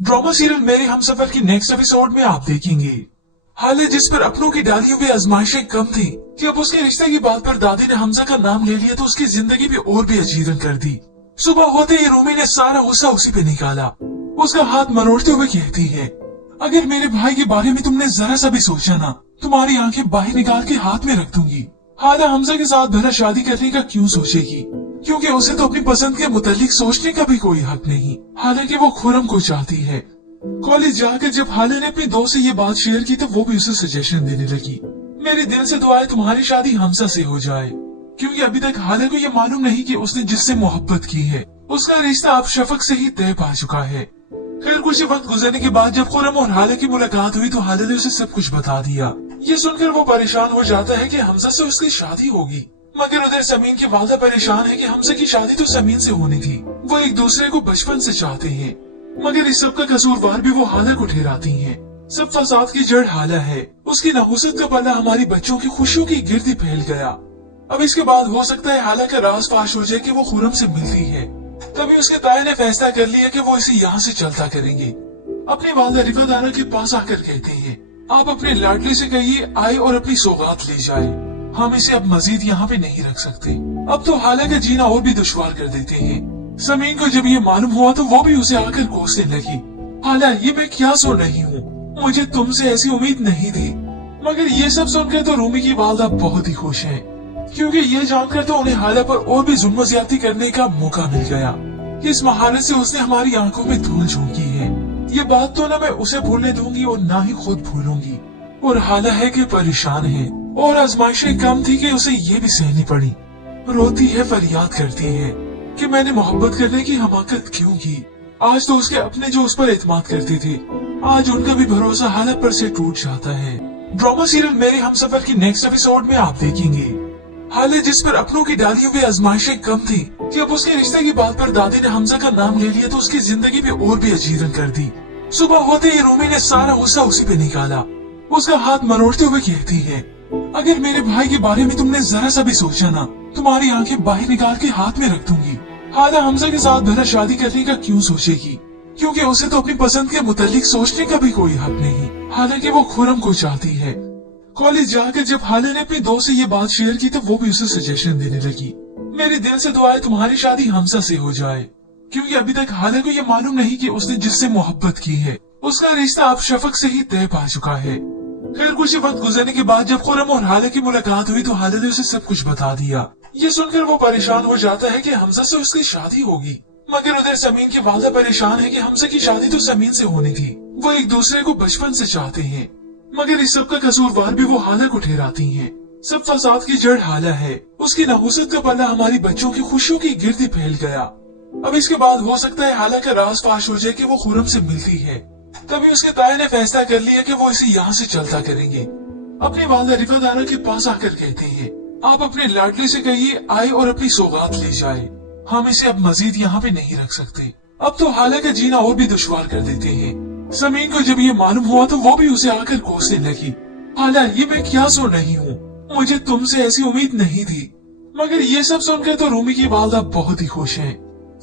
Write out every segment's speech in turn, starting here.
Drama serial मेरे हमसफर की next episode में आप देखेंगे हाले जिस पर अपनों की डाली हुई आजमाइशें कम थी कि अब उसके रिश्ते की बात पर दादी ने हमजा का नाम ले लिया तो उसकी जिंदगी भी और भी अजीब रंग कर दी। सुबह होते ही रूमी ने सारा गुस्सा उसी पे निकाला। उसका हाथ मरोड़ते हुए कहती है, अगर मेरे भाई के बारे में तुमने जरा सा भी सोचा ना, तुम्हारी आंखें बाहर निकाल के हाथ में रख दूंगी। हाला हमजा के साथ भला शादी करने का क्यों सोचेगी, क्योंकि उसे तो अपनी पसंद के मुतालिक सोचने का भी कोई हक नहीं। हालांकि वो खुरम को चाहती है। कॉलेज जाकर जब हाले ने अपने दोस्त से ये बात शेयर की तो वो भी उसे सजेशन देने लगी, मेरे दिल से दुआ है तुम्हारी शादी हमजा से हो जाए, क्योंकि अभी तक हाले को ये मालूम नहीं कि उसने जिससे मोहब्बत की है उसका रिश्ता अब शफक से ही तय पा चुका है। फिर कुछ वक्त गुजरने के बाद जब खुरम और हाले की मुलाकात हुई तो हाले ने उसे सब कुछ बता दिया। ये सुनकर वो परेशान हो जाता है कि हमजा से उसकी शादी होगी, मगर उधर समीन की वालदा परेशान है कि हमजा की शादी तो समीन से होनी थी। वो एक दूसरे को बचपन से चाहते हैं, मगर इस सब का कसूरवार भी वो हाला को ठहराती हैं। सब फसाद की जड़ हाला है। उसकी नहुसत का पल्ला हमारी बच्चों की खुशियों की गिरदी फैल गया। अब इसके बाद हो सकता है हाला का राज फाश हो जाए कि वो खुरम से मिलती है। तभी उसके ताए ने फैसला कर लिया कि वो इसे यहाँ से चलता करेंगे। अपनी वालदा रिफादाना के पास आकर कहते हैं, आप अपने लाडले से कहिए आए और अपनी सौगात ले जाए, हम इसे अब मजीद यहाँ पे नहीं रख सकते। अब तो हाला का जीना और भी दुश्वार कर देते हैं। समीन को जब ये मालूम हुआ तो वो भी उसे आकर कोसने लगी, हाला ये मैं क्या सुन रही हूँ, मुझे तुमसे ऐसी उम्मीद नहीं थी। मगर ये सब सुनकर तो रूमी की वालदा बहुत ही खुश है, क्योंकि ये जानकर तो उन्हें हाला पर और भी जुल्म ज्यादती करने का मौका मिल गया। इस महारत से उसने हमारी आंखों में धूल झोंकी है। ये बात तो न मैं उसे भूलने दूंगी और न ही खुद भूलूंगी। और हाला है कि परेशान है और आजमाइशें कम थी कि उसे ये भी सहनी पड़ी। रोती है, फरियाद करती है कि मैंने मोहब्बत करने की हमाकत क्यों की। आज तो उसके अपने जो उस पर एतमाद करते थे, आज उनका भी भरोसा हाला पर से टूट जाता है। ड्रामा सीरियल मेरे हमसफर की नेक्स्ट एपिसोड में आप देखेंगे हाले जिस पर अपनों की डाली हुई आजमाइशें कम थी कि अब उसके रिश्ते की बात पर दादी ने हमजा का नाम ले लिया तो उसकी जिंदगी भी और भी अजीब रंग कर दी। सुबह होते ही रूमी ने सारा गुस्सा उसी पे निकाला। उसका हाथ मरोड़ते हुए कहती है, अगर मेरे भाई के बारे में तुमने जरा सा भी सोचा ना, तुम्हारी आंखें बाहर निकाल के हाथ में रख दूंगी। हाला हमजा के साथ भला शादी करने का क्यों सोचेगी, क्योंकि उसे तो अपनी पसंद के मुतालिक सोचने का भी कोई हक नहीं। हालांकि वो खुरम को चाहती है। कॉलेज जाकर जब हाले ने अपने दोस्त से ये बात शेयर की तो वो भी उसे सजेशन देने लगी, मेरे दिल से दुआ है तुम्हारी शादी हमजा से हो जाए, क्योंकि अभी तक हाले को ये मालूम नहीं कि उसने जिससे मोहब्बत की है उसका रिश्ता अब शफक से ही तय पा चुका है। फिर कुछ वक्त गुजरने के बाद जब खुरम और हाले की मुलाकात हुई तो हाले ने उसे सब कुछ बता दिया। ये सुनकर वो परेशान हो जाता है कि हमजा से उसकी शादी होगी, मगर उधर समीन की वालदा परेशान है कि हमजा की शादी तो समीन से होनी थी। वो एक दूसरे को बचपन से चाहते हैं, मगर इस सब का कसूरवार भी वो हाला को ठहराती हैं। सब फसाद की जड़ हाला है। उसकी नहुसत का पल्ला हमारी बच्चों की खुशियों की गिरदी फैल गया। अब इसके बाद हो सकता है हाला का राज फाश हो जाए कि वो खुरम से मिलती है। तभी उसके ताए ने फैसला कर लिया कि वो इसे यहाँ से चलता करेंगे। अपनी वालदा रिफादाना के पास आकर कहते हैं, आप अपने लाडले से कहिए आए और अपनी सौगात ले जाए, हम इसे अब मजीद यहाँ पे नहीं रख सकते। अब तो हाला का जीना और भी दुश्वार कर देते हैं। समीन को जब ये मालूम हुआ तो वो भी उसे आकर कोसने लगी, हाला ये मैं क्या सुन रही हूँ, मुझे तुमसे ऐसी उम्मीद नहीं थी। मगर ये सब सुनकर तो रूमी की वालदा बहुत ही खुश है,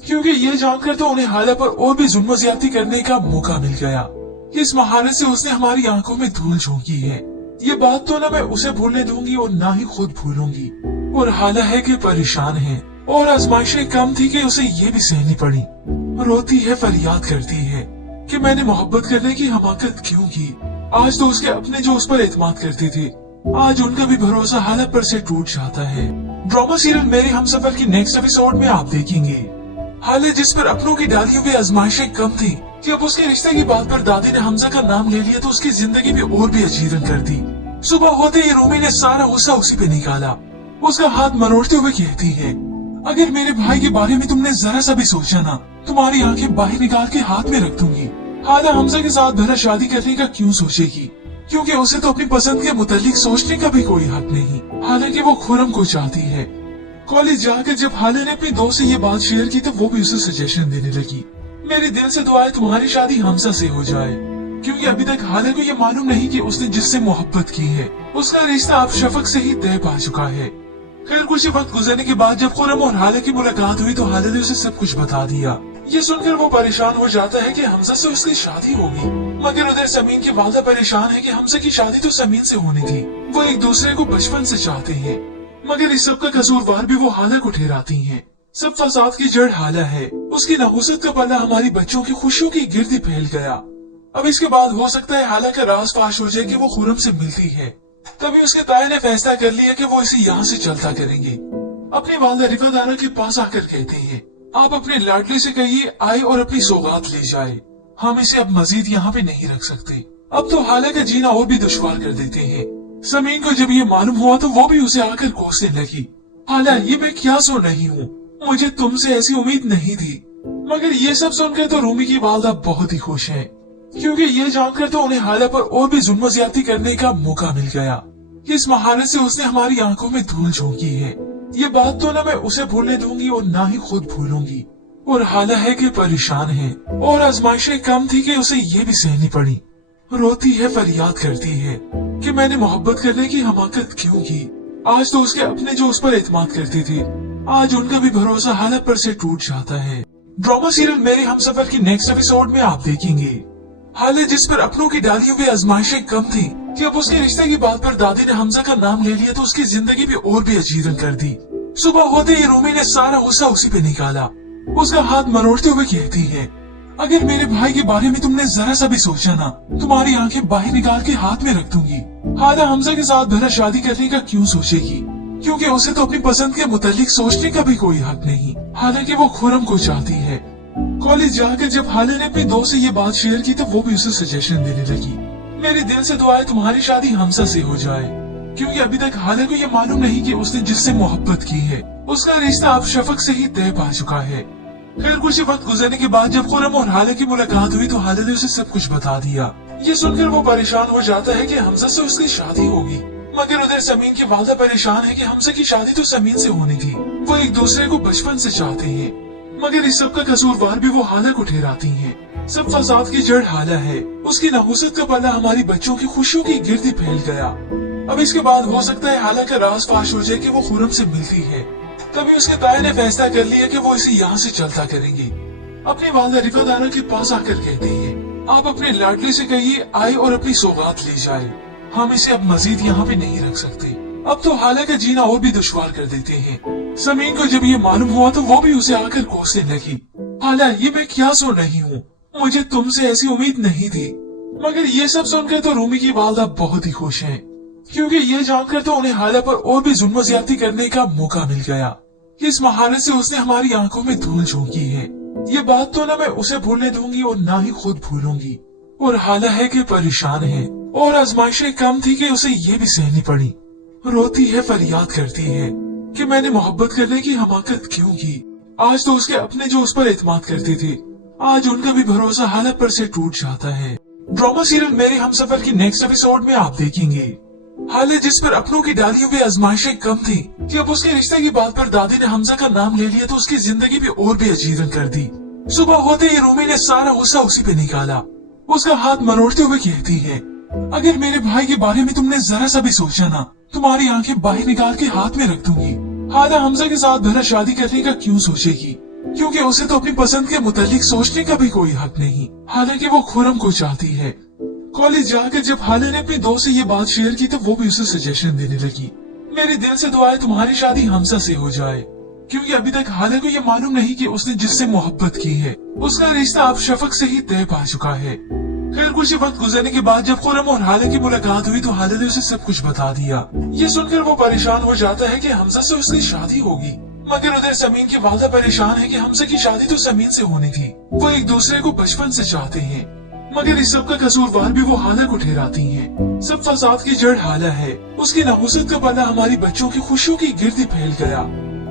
क्योंकि ये जानकर तो उन्हें हाला पर और भी जुल्म ज्यादती करने का मौका मिल गया। इस महारत से उसने हमारी आंखों में धूल झोंकी है। ये बात तो न मैं उसे भूलने दूंगी और न ही खुद भूलूंगी। और हाला है कि परेशान है और आजमाइशें कम थी कि उसे ये भी सहनी पड़ी। रोती है, फरियाद करती है कि मैंने मोहब्बत करने की हमाकत क्यों की। आज तो उसके अपने जो उस पर एतमाद करते थे, आज उनका भी भरोसा हाला पर से टूट जाता है। ड्रामा सीरियल मेरे हमसफर की नेक्स्ट एपिसोड में आप देखेंगे हाले जिस पर अपनों की डाली हुई आजमाइशें कम थी कि अब उसके रिश्ते की बात पर दादी ने हमजा का नाम ले लिया तो उसकी जिंदगी भी और भी अजीब रंग कर दी। सुबह होते ही रूमी ने सारा गुस्सा उसी पे निकाला। उसका हाथ मरोड़ते हुए कहती है, अगर मेरे भाई के बारे में तुमने जरा सा भी सोचा ना, तुम्हारी आंखें बाहर निकाल के हाथ में रख दूंगी। हाला हमजा के साथ भला शादी करने का क्यों सोचेगी, क्योंकि उसे तो अपनी पसंद के मुतालिक सोचने का भी कोई हक नहीं। हालांकि वो खुरम को चाहती है। कॉलेज जाकर जब हाले ने अपने दोस्त से ये बात शेयर की तो वो भी उसे सजेशन देने लगी, मेरे दिल से दुआ है तुम्हारी शादी हमजा से हो जाए, क्योंकि अभी तक हाले को ये मालूम नहीं कि उसने जिससे मोहब्बत की है उसका रिश्ता अब शफक से ही तय पा चुका है। फिर कुछ वक्त गुजरने के बाद जब खुरम और हाले की मुलाकात हुई तो हाले ने उसे सब कुछ बता दिया। ये सुनकर वो परेशान हो जाता है कि हमजा से उसकी शादी होगी, मगर उधर समीन की वालदा परेशान है कि हमजा की शादी तो समीन से होनी थी। वो एक दूसरे को बचपन से चाहते हैं, मगर इस सब का कसूरवार भी वो हाला को ठहराती हैं। सब फसाद की जड़ हाला है। उसकी नहुसत का पल्ला हमारी बच्चों की खुशियों की गिर्दी फैल गया। अब इसके बाद हो सकता है हाला का राज फाश हो जाए कि वो खुरम से मिलती है। तभी उसके ताए ने फैसला कर लिया कि वो इसे यहाँ से चलता करेंगे। अपनी वालदा रिफादाना के पास आकर कहते हैं, आप अपने लाडले से कहिए आए और अपनी सौगात ले जाए। हम इसे अब मजीद यहाँ पे नहीं रख सकते। अब तो हाला का जीना और भी दुश्वार कर देते हैं। समीन को जब ये मालूम हुआ तो वो भी उसे आकर कोसने लगी। हाला, ये मैं क्या सुन रही हूँ? मुझे तुमसे ऐसी उम्मीद नहीं थी। मगर ये सब सुनकर तो रूमी की वालदा बहुत ही खुश है, क्योंकि ये जानकर तो उन्हें हाला पर और भी जुल्म ज्यादती करने का मौका मिल गया। इस महारत से उसने हमारी आंखों में धूल झोंकी है। ये बात तो न मैं उसे भूलने दूंगी और ना ही खुद भूलूंगी। और हाला है कि परेशान है और आजमाइशें कम थी कि उसे ये भी सहनी पड़ी। रोती है, फरियाद करती है कि मैंने मोहब्बत करने की हमाकत क्यों की। आज तो उसके अपने जो उस पर एतमाद करते थे, आज उनका भी भरोसा हाला पर से टूट जाता है। ड्रामा सीरियल मेरे हमसफर की नेक्स्ट एपिसोड में आप देखेंगे हाला जिस पर अपनों की डाली हुई आजमाइशें कम थी कि अब उसके रिश्ते की बात पर दादी ने हमजा का नाम ले लिया तो उसकी जिंदगी भी और भी अजीब रंग कर दी। सुबह होते ही रूमी ने सारा गुस्सा उसी पे निकाला। उसका हाथ मरोड़ते हुए कहती है, अगर मेरे भाई के बारे में तुमने जरा सा भी सोचा ना, तुम्हारी आंखें बाहर निकाल के हाथ में रख दूंगी। हाला हमजा के साथ भला शादी करने का क्यों सोचेगी, क्योंकि उसे तो अपनी पसंद के मुतालिक सोचने का भी कोई हक नहीं। हालांकि वो खुरम को चाहती है। कॉलेज जाकर जब हाला ने अपने दोस्त से ये बात शेयर की तो वो भी उसे सजेशन देने लगी। मेरे दिल से दुआ है तुम्हारी शादी हमजा से हो जाए, क्योंकि अभी तक हाला को ये मालूम नहीं कि उसने जिससे मोहब्बत की है उसका रिश्ता अब शफक से ही तय पा चुका है। फिर कुछ वक्त गुजरने के बाद जब खुरम और हाला की मुलाकात हुई तो हाला ने उसे सब कुछ बता दिया। ये सुनकर वो परेशान हो जाता है कि हमजा से उसकी शादी होगी, मगर उधर समीन की वालदा परेशान है कि हमजा की शादी तो समीन से होनी थी। वो एक दूसरे को बचपन से चाहते हैं, मगर इस सब का कसूरवार भी वो हाला को ठहराती हैं। सब फसाद की जड़ हाला है। उसकी नहुसत का पल्ला हमारी बच्चों की खुशियों की गिर्दी फैल गया। अब इसके बाद हो सकता है हाला का राज फाश हो जाए कि वो खुरम से मिलती है। तभी उसके ताए ने फैसला कर लिया कि वो इसे यहाँ से चलता करेंगे। अपनी वालदा रिफादाना के पास आकर कहते हैं, आप अपने लाडले से कहिए आए और अपनी सौगात ले जाए। हम इसे अब मजीद यहाँ पे नहीं रख सकते। अब तो हाला का जीना और भी दुश्वार कर देते हैं। समीन को जब ये मालूम हुआ तो वो भी उसे आकर कोसने लगी। हाला, ये मैं क्या सुन रही हूँ? मुझे तुमसे ऐसी उम्मीद नहीं थी। मगर ये सब सुनकर तो रूमी की वालदा बहुत ही खुश है, क्योंकि ये जानकर तो उन्हें हाला पर और भी जुल्म ज्यादती करने का मौका मिल गया। इस महारत से उसने हमारी आंखों में धूल झोंकी है। ये बात तो न मैं उसे भूलने दूंगी और ना ही खुद भूलूंगी। और हाला है कि परेशान है और आजमाइशें कम थी कि उसे ये भी सहनी पड़ी। रोती है, फरियाद करती है कि मैंने मोहब्बत करने की हमाकत क्यों की। आज तो उसके अपने जो उस पर एतमाद करते थे, आज उनका भी भरोसा हाला पर से टूट जाता है। ड्रामा सीरियल मेरे हमसफर की नेक्स्ट एपिसोड में आप देखेंगे हाला जिस पर अपनों की डाली हुई आजमाइशें कम थी कि अब उसके रिश्ते की बात पर दादी ने हमजा का नाम ले लिया तो उसकी जिंदगी भी और भी अजीब रंग कर दी। सुबह होते ही रूमी ने सारा गुस्सा उसी पे निकाला। उसका हाथ मरोड़ते हुए कहती है, अगर मेरे भाई के बारे में तुमने जरा सा भी सोचा ना, तुम्हारी आंखें बाहर निकाल के हाथ में रख दूंगी। हाला हमजा के साथ भला शादी करने का क्यों सोचेगी, क्योंकि उसे तो अपनी पसंद के मुतालिक सोचने का भी कोई हक नहीं। हालांकि वो खुरम को चाहती है। कॉलेज जाकर जब हाला ने अपने दोस्त से ये बात शेयर की तो वो भी उसे सजेशन देने लगी। मेरे दिल से दुआ है तुम्हारी शादी हमजा से हो जाए, क्योंकि अभी तक हाला को ये मालूम नहीं कि उसने जिससे मोहब्बत की है उसका रिश्ता अब शफक से ही तय पा चुका है। फिर कुछ वक्त गुजरने के बाद जब खुरम और हाला की मुलाकात हुई तो हाला ने उसे सब कुछ बता दिया। ये सुनकर वो परेशान हो जाता है कि हमजा से उसकी शादी होगी, मगर उधर समीन की वालदा परेशान है कि हमजा की शादी तो समीन से होनी थी। वो एक दूसरे को बचपन से चाहते हैं, मगर इस सब का कसूरवार भी वो हाला को ठहराती हैं। सब फसाद की जड़ हाला है। उसकी नहुसत का पल्ला हमारी बच्चों की खुशियों की गिर्दी फैल गया।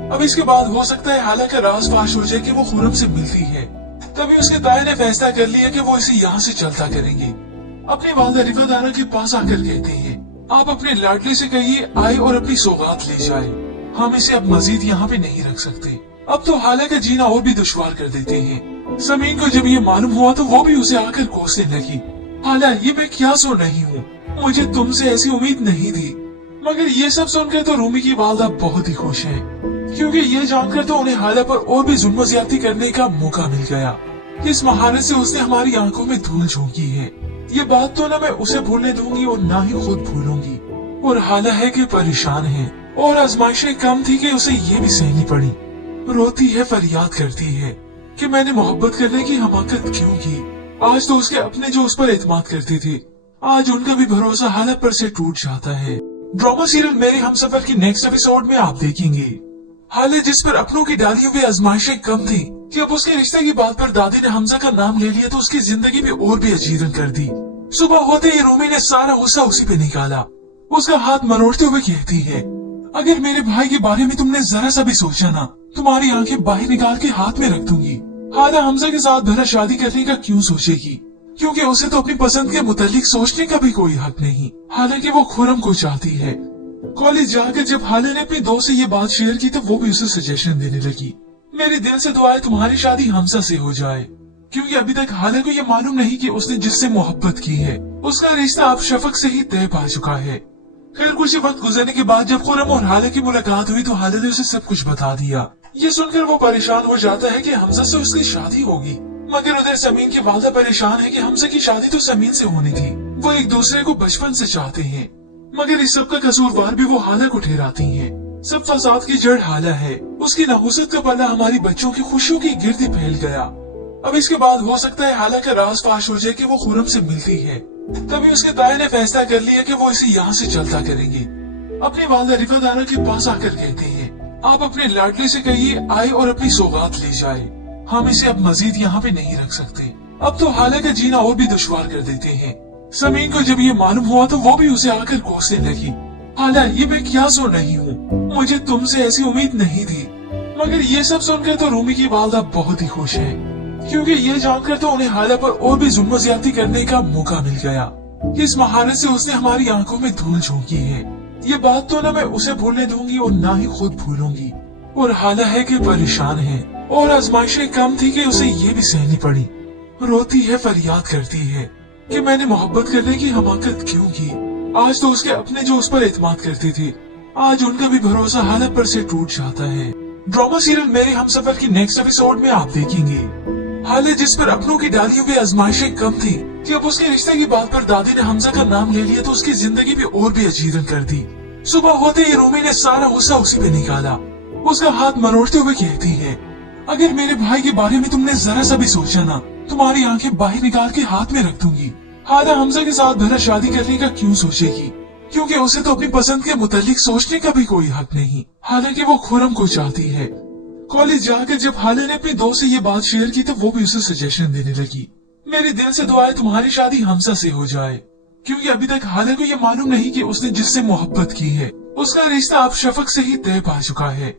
अब इसके बाद हो सकता है हाला का राज फाश हो जाए कि वो खुरम से मिलती है। तभी उसके ताए ने फैसला कर लिया कि वो इसे यहाँ से चलता करेंगे। अपनी वालदा रिफादाना के पास आकर कहते हैं, आप अपने लाडले से कहिए आए और अपनी सौगात ले जाए। हम इसे अब मजीद यहाँ पे नहीं रख सकते। अब तो हाला का जीना और भी दुश्वार कर देते हैं। समीन को जब ये मालूम हुआ तो वो भी उसे आकर कोसने लगी। हाला, ये मैं क्या सुन रही हूँ? मुझे तुमसे ऐसी उम्मीद नहीं थी। मगर ये सब सुनकर तो रूमी की वालदा बहुत ही खुश है, क्योंकि ये जानकर तो उन्हें हाला पर और भी जुल्म ज्यादती करने का मौका मिल गया। इस महारत से उसने हमारी आंखों में धूल झोंकी है। ये बात तो न मैं उसे भूलने दूंगी और ना ही खुद भूलूंगी। और हाला है कि परेशान है और आजमाइशें कम थी कि उसे ये भी सहनी पड़ी। रोती है, फरियाद करती है कि मैंने मोहब्बत करने की हमाकत क्यों की। आज तो उसके अपने जो उस पर एतमाद करते थे, आज उनका भी भरोसा हाला पर से टूट जाता है। ड्रामा सीरियल मेरे हमसफर की नेक्स्ट एपिसोड में आप देखेंगे हाले जिस पर अपनों की डाली हुई आजमाइशें कम थी कि अब उसके रिश्ते की बात पर दादी ने हमजा का नाम ले लिया तो उसकी जिंदगी भी और भी अजीरन कर दी। सुबह होते ही रूमी ने सारा गुस्सा उसी पे निकाला। उसका हाथ मरोड़ते हुए कहती है, अगर मेरे भाई के बारे में तुमने जरा सा भी सोचा ना, तुम्हारी आंखें बाहर निकाल के हाथ में रख दूंगी। हाला हमजा के साथ भला शादी करने का क्यों सोचेगी, क्योंकि उसे तो अपनी पसंद के मुतालिक सोचने का भी कोई हक नहीं। हालांकि वो खुरम को चाहती है। कॉलेज जाकर जब हाले ने अपनी दोस्त से ये बात शेयर की तो वो भी उसे सजेशन देने लगी, मेरे दिल से दुआ है तुम्हारी शादी हमजा से हो जाए, क्योंकि अभी तक हाले को ये मालूम नहीं कि उसने जिससे मोहब्बत की है उसका रिश्ता अब शफक से ही तय पा चुका है। खैर कुछ वक्त गुजरने के बाद जब खुरम और हाले की मुलाकात हुई तो हाले ने उसे सब कुछ बता दिया। ये सुनकर वो परेशान हो जाता है कि हमजा से उसकी शादी होगी, मगर उधर समीन की वालदा परेशान है कि हमजा की शादी तो समीन से होनी थी। वो एक दूसरे को बचपन से चाहते हैं, मगर इस सब का कसूरवार भी वो हाला को ठहराती हैं। सब फसाद की जड़ हाला है। उसकी नहुसत का पल्ला हमारी बच्चों की खुशियों की गिरदी फैल गया। अब इसके बाद हो सकता है हाला का राज फाश हो जाए कि वो खुरम से मिलती है। तभी उसके ताए ने फैसला कर लिया कि वो इसे यहाँ से चलता करेंगे। अपनी वालदा रिफादारा के पास आकर कहते हैं, आप अपने लाडले से कहिए आए और अपनी सौगात ले जाए। हम इसे अब मजीद यहाँ पे नहीं रख सकते। अब तो हाला का जीना और भी दुश्वार कर देते हैं। समीन को जब ये मालूम हुआ तो वो भी उसे आकर कोसने लगी। हाला ये मैं क्या सुन रही हूँ, मुझे तुमसे ऐसी उम्मीद नहीं थी। मगर ये सब सुनकर तो रूमी की वालदा बहुत ही खुश है, क्योंकि ये जानकर तो उन्हें हाला पर और भी जुल्म ज्यादती करने का मौका मिल गया। इस महारत से उसने हमारी आंखों में धूल झोंकी है। ये बात तो न मैं उसे भूलने दूंगी और ना ही खुद भूलूंगी। और हाला है कि परेशान है और आजमाइशें कम थी कि उसे ये भी सहनी पड़ी। रोती है, फरियाद करती है कि मैंने मोहब्बत करने की हमाकत क्यों की। आज तो उसके अपने जो उस पर एतमाद करते थे, आज उनका भी भरोसा हाला पर से टूट जाता है। ड्रामा सीरियल मेरे हमसफर की नेक्स्ट एपिसोड में आप देखेंगे हाले जिस पर अपनों की डाली हुई आजमाइशें कम थी कि अब उसके रिश्ते की बात पर दादी ने हमजा का नाम ले लिया तो उसकी जिंदगी भी और भी अजीरन कर दी। सुबह होते ही रूमी ने सारा गुस्सा उसी पे निकाला। उसका हाथ मरोड़ते हुए कहती है, अगर मेरे भाई के बारे में तुमने जरा सा भी सोचा ना, तुम्हारी आंखें बाहर निकाल के हाथ में रख दूंगी। हाला हमजा के साथ भला शादी करने का क्यों सोचेगी, क्योंकि उसे तो अपनी पसंद के मुतालिक सोचने का भी कोई हक नहीं। हालांकि वो खुरम को चाहती है। कॉलेज जाकर जब हाले ने अपनी दोस्त से ये बात शेयर की तो वो भी उसे सजेशन देने लगी, मेरे दिल से दुआ है तुम्हारी शादी हमजा से हो जाए, क्योंकि अभी तक हाले को ये मालूम नहीं कि उसने जिससे मोहब्बत की है उसका रिश्ता अब शफक से ही तय पा चुका है।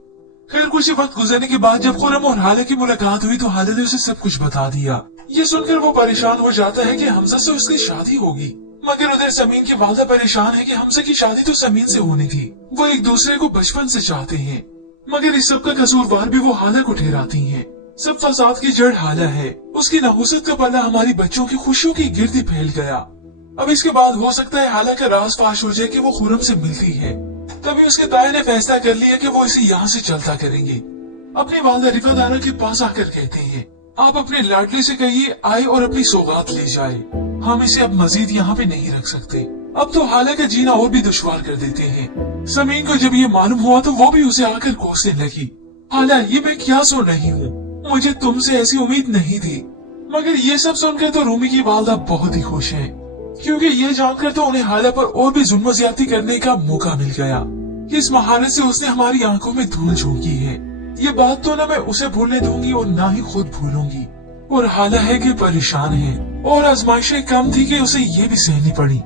खैर कुछ वक्त गुजरने के बाद जब खुरम और हाले की मुलाकात हुई तो हाले ने उसे सब कुछ बता दिया। ये सुनकर वो परेशान हो जाता है कि हमजा से उसकी शादी होगी, मगर उधर समीन की वालदा परेशान है कि हमजा की शादी तो समीन से होनी थी। वो एक दूसरे को बचपन से चाहते हैं, मगर इस सब का कसूरवार भी वो हाला को ठहराती हैं। सब फसाद की जड़ हाला है। उसकी नहुसत का पल्ला हमारी बच्चों की खुशियों की गिरदी फैल गया। अब इसके बाद हो सकता है हाला का राज फाश हो जाए कि वो खुरम से मिलती है। तभी उसके ताए ने फैसला कर लिया कि वो इसे यहाँ से चलता करेंगे। अपनी वालदा रिफादारा के पास आकर कहते हैं, आप अपने लाडले से कहिए आए और अपनी सौगात ले जाए। हम इसे अब मजीद यहाँ पे नहीं रख सकते। अब तो हाला का जीना और भी दुश्वार कर देते हैं। समीन को जब ये मालूम हुआ तो वो भी उसे आकर कोसने लगी। हाला ये मैं क्या सुन रही हूँ, मुझे तुमसे ऐसी उम्मीद नहीं थी। मगर ये सब सुनकर तो रूमी की वालदा बहुत ही खुश है, क्योंकि ये जानकर तो उन्हें हाला पर और भी जुल्म ज्यादती करने का मौका मिल गया। इस महारत से उसने हमारी आंखों में धूल झोंकी है। ये बात तो न मैं उसे भूलने दूंगी और ना ही खुद भूलूंगी। और हाला है कि परेशान है और आजमाइशें कम थी कि उसे ये भी सहनी पड़ी।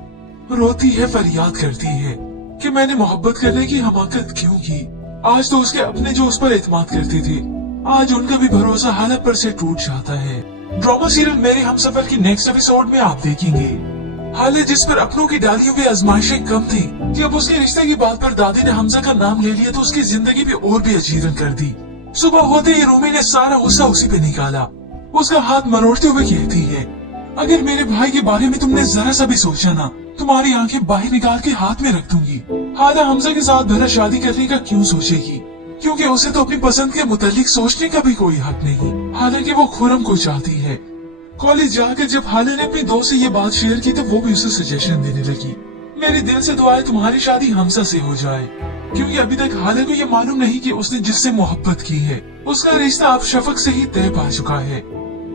रोती है, फरियाद करती है कि मैंने मोहब्बत करने की हमाकत क्यों की। आज तो उसके अपने जो उस पर एतमाद करते थे, आज उनका भी भरोसा हाला पर से टूट जाता है। ड्रामा सीरियल मेरे हमसफर की नेक्स्ट एपिसोड में आप देखेंगे हाले जिस पर अपनों की डाली हुई आजमाइशें कम थी कि अब उसके रिश्ते की बात पर दादी ने हमजा का नाम ले लिया तो उसकी जिंदगी भी और भी अजीरन कर दी। सुबह होते ही रूमी ने सारा गुस्सा उसी पे निकाला। उसका हाथ मरोड़ते हुए कहती है, अगर मेरे भाई के बारे में तुमने जरा सा भी सोचा ना, तुम्हारी आंखें बाहर निकाल के हाथ में रख दूंगी। हाला हमजा के साथ भला शादी करने का क्यों सोचेगी, क्योंकि उसे तो अपनी पसंद के मुतालिक सोचने का भी कोई हक नहीं। हालांकि वो खुरम को चाहती है। कॉलेज जाकर जब हाले ने अपनी दोस्त से ये बात शेयर की तो वो भी उसे सजेशन देने लगी। मेरी दिल से दुआ है तुम्हारी शादी हमजा से हो जाए, क्योंकि अभी तक हाले को ये मालूम नहीं कि उसने जिससे मोहब्बत की है उसका रिश्ता अब शफक से ही तय पा चुका है।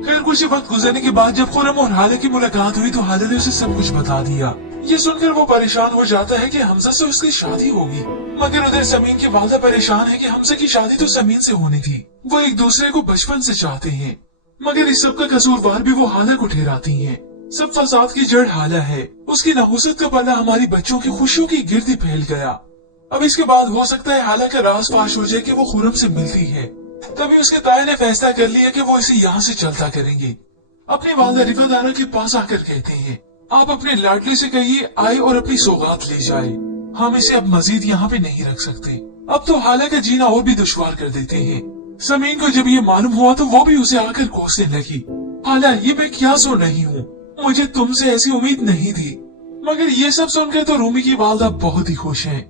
खैर कुछ वक्त गुजरने के बाद जब खुरम और हाले की मुलाकात हुई तो हाले ने उसे सब कुछ बता दिया। ये सुनकर वो परेशान हो जाता है कि हमजा से उसकी शादी होगी, मगर उधर समीन की वालदा परेशान है कि हमजा की शादी तो समीन से होनी थी। वो एक दूसरे को बचपन से चाहते हैं, मगर इस सब का कसूरवार भी वो हाला को ठहराती हैं। सब फसाद की जड़ हाला है। उसकी नहुसत का पल्ला हमारी बच्चों की खुशियों की गिरदी फैल गया। अब इसके बाद हो सकता है हाला का राज फाश हो जाए कि वो खुरम से मिलती है। तभी उसके ताए ने फैसला कर लिया कि वो इसे यहाँ से चलता करेंगे। अपनी वालदा रिफादाना के पास आकर कहते हैं, आप अपने लाडले से कहिए आए और अपनी सौगात ले जाए। हम इसे अब मजीद यहाँ पे नहीं रख सकते। अब तो हाला का जीना और भी दुश्वार कर देते हैं। समीन को जब ये मालूम हुआ तो वो भी उसे आकर कोसने लगी। हाला ये मैं क्या सुन रही हूँ, मुझे तुमसे ऐसी उम्मीद नहीं थी। मगर ये सब सुनकर तो रूमी की वालदा बहुत ही खुश हैं,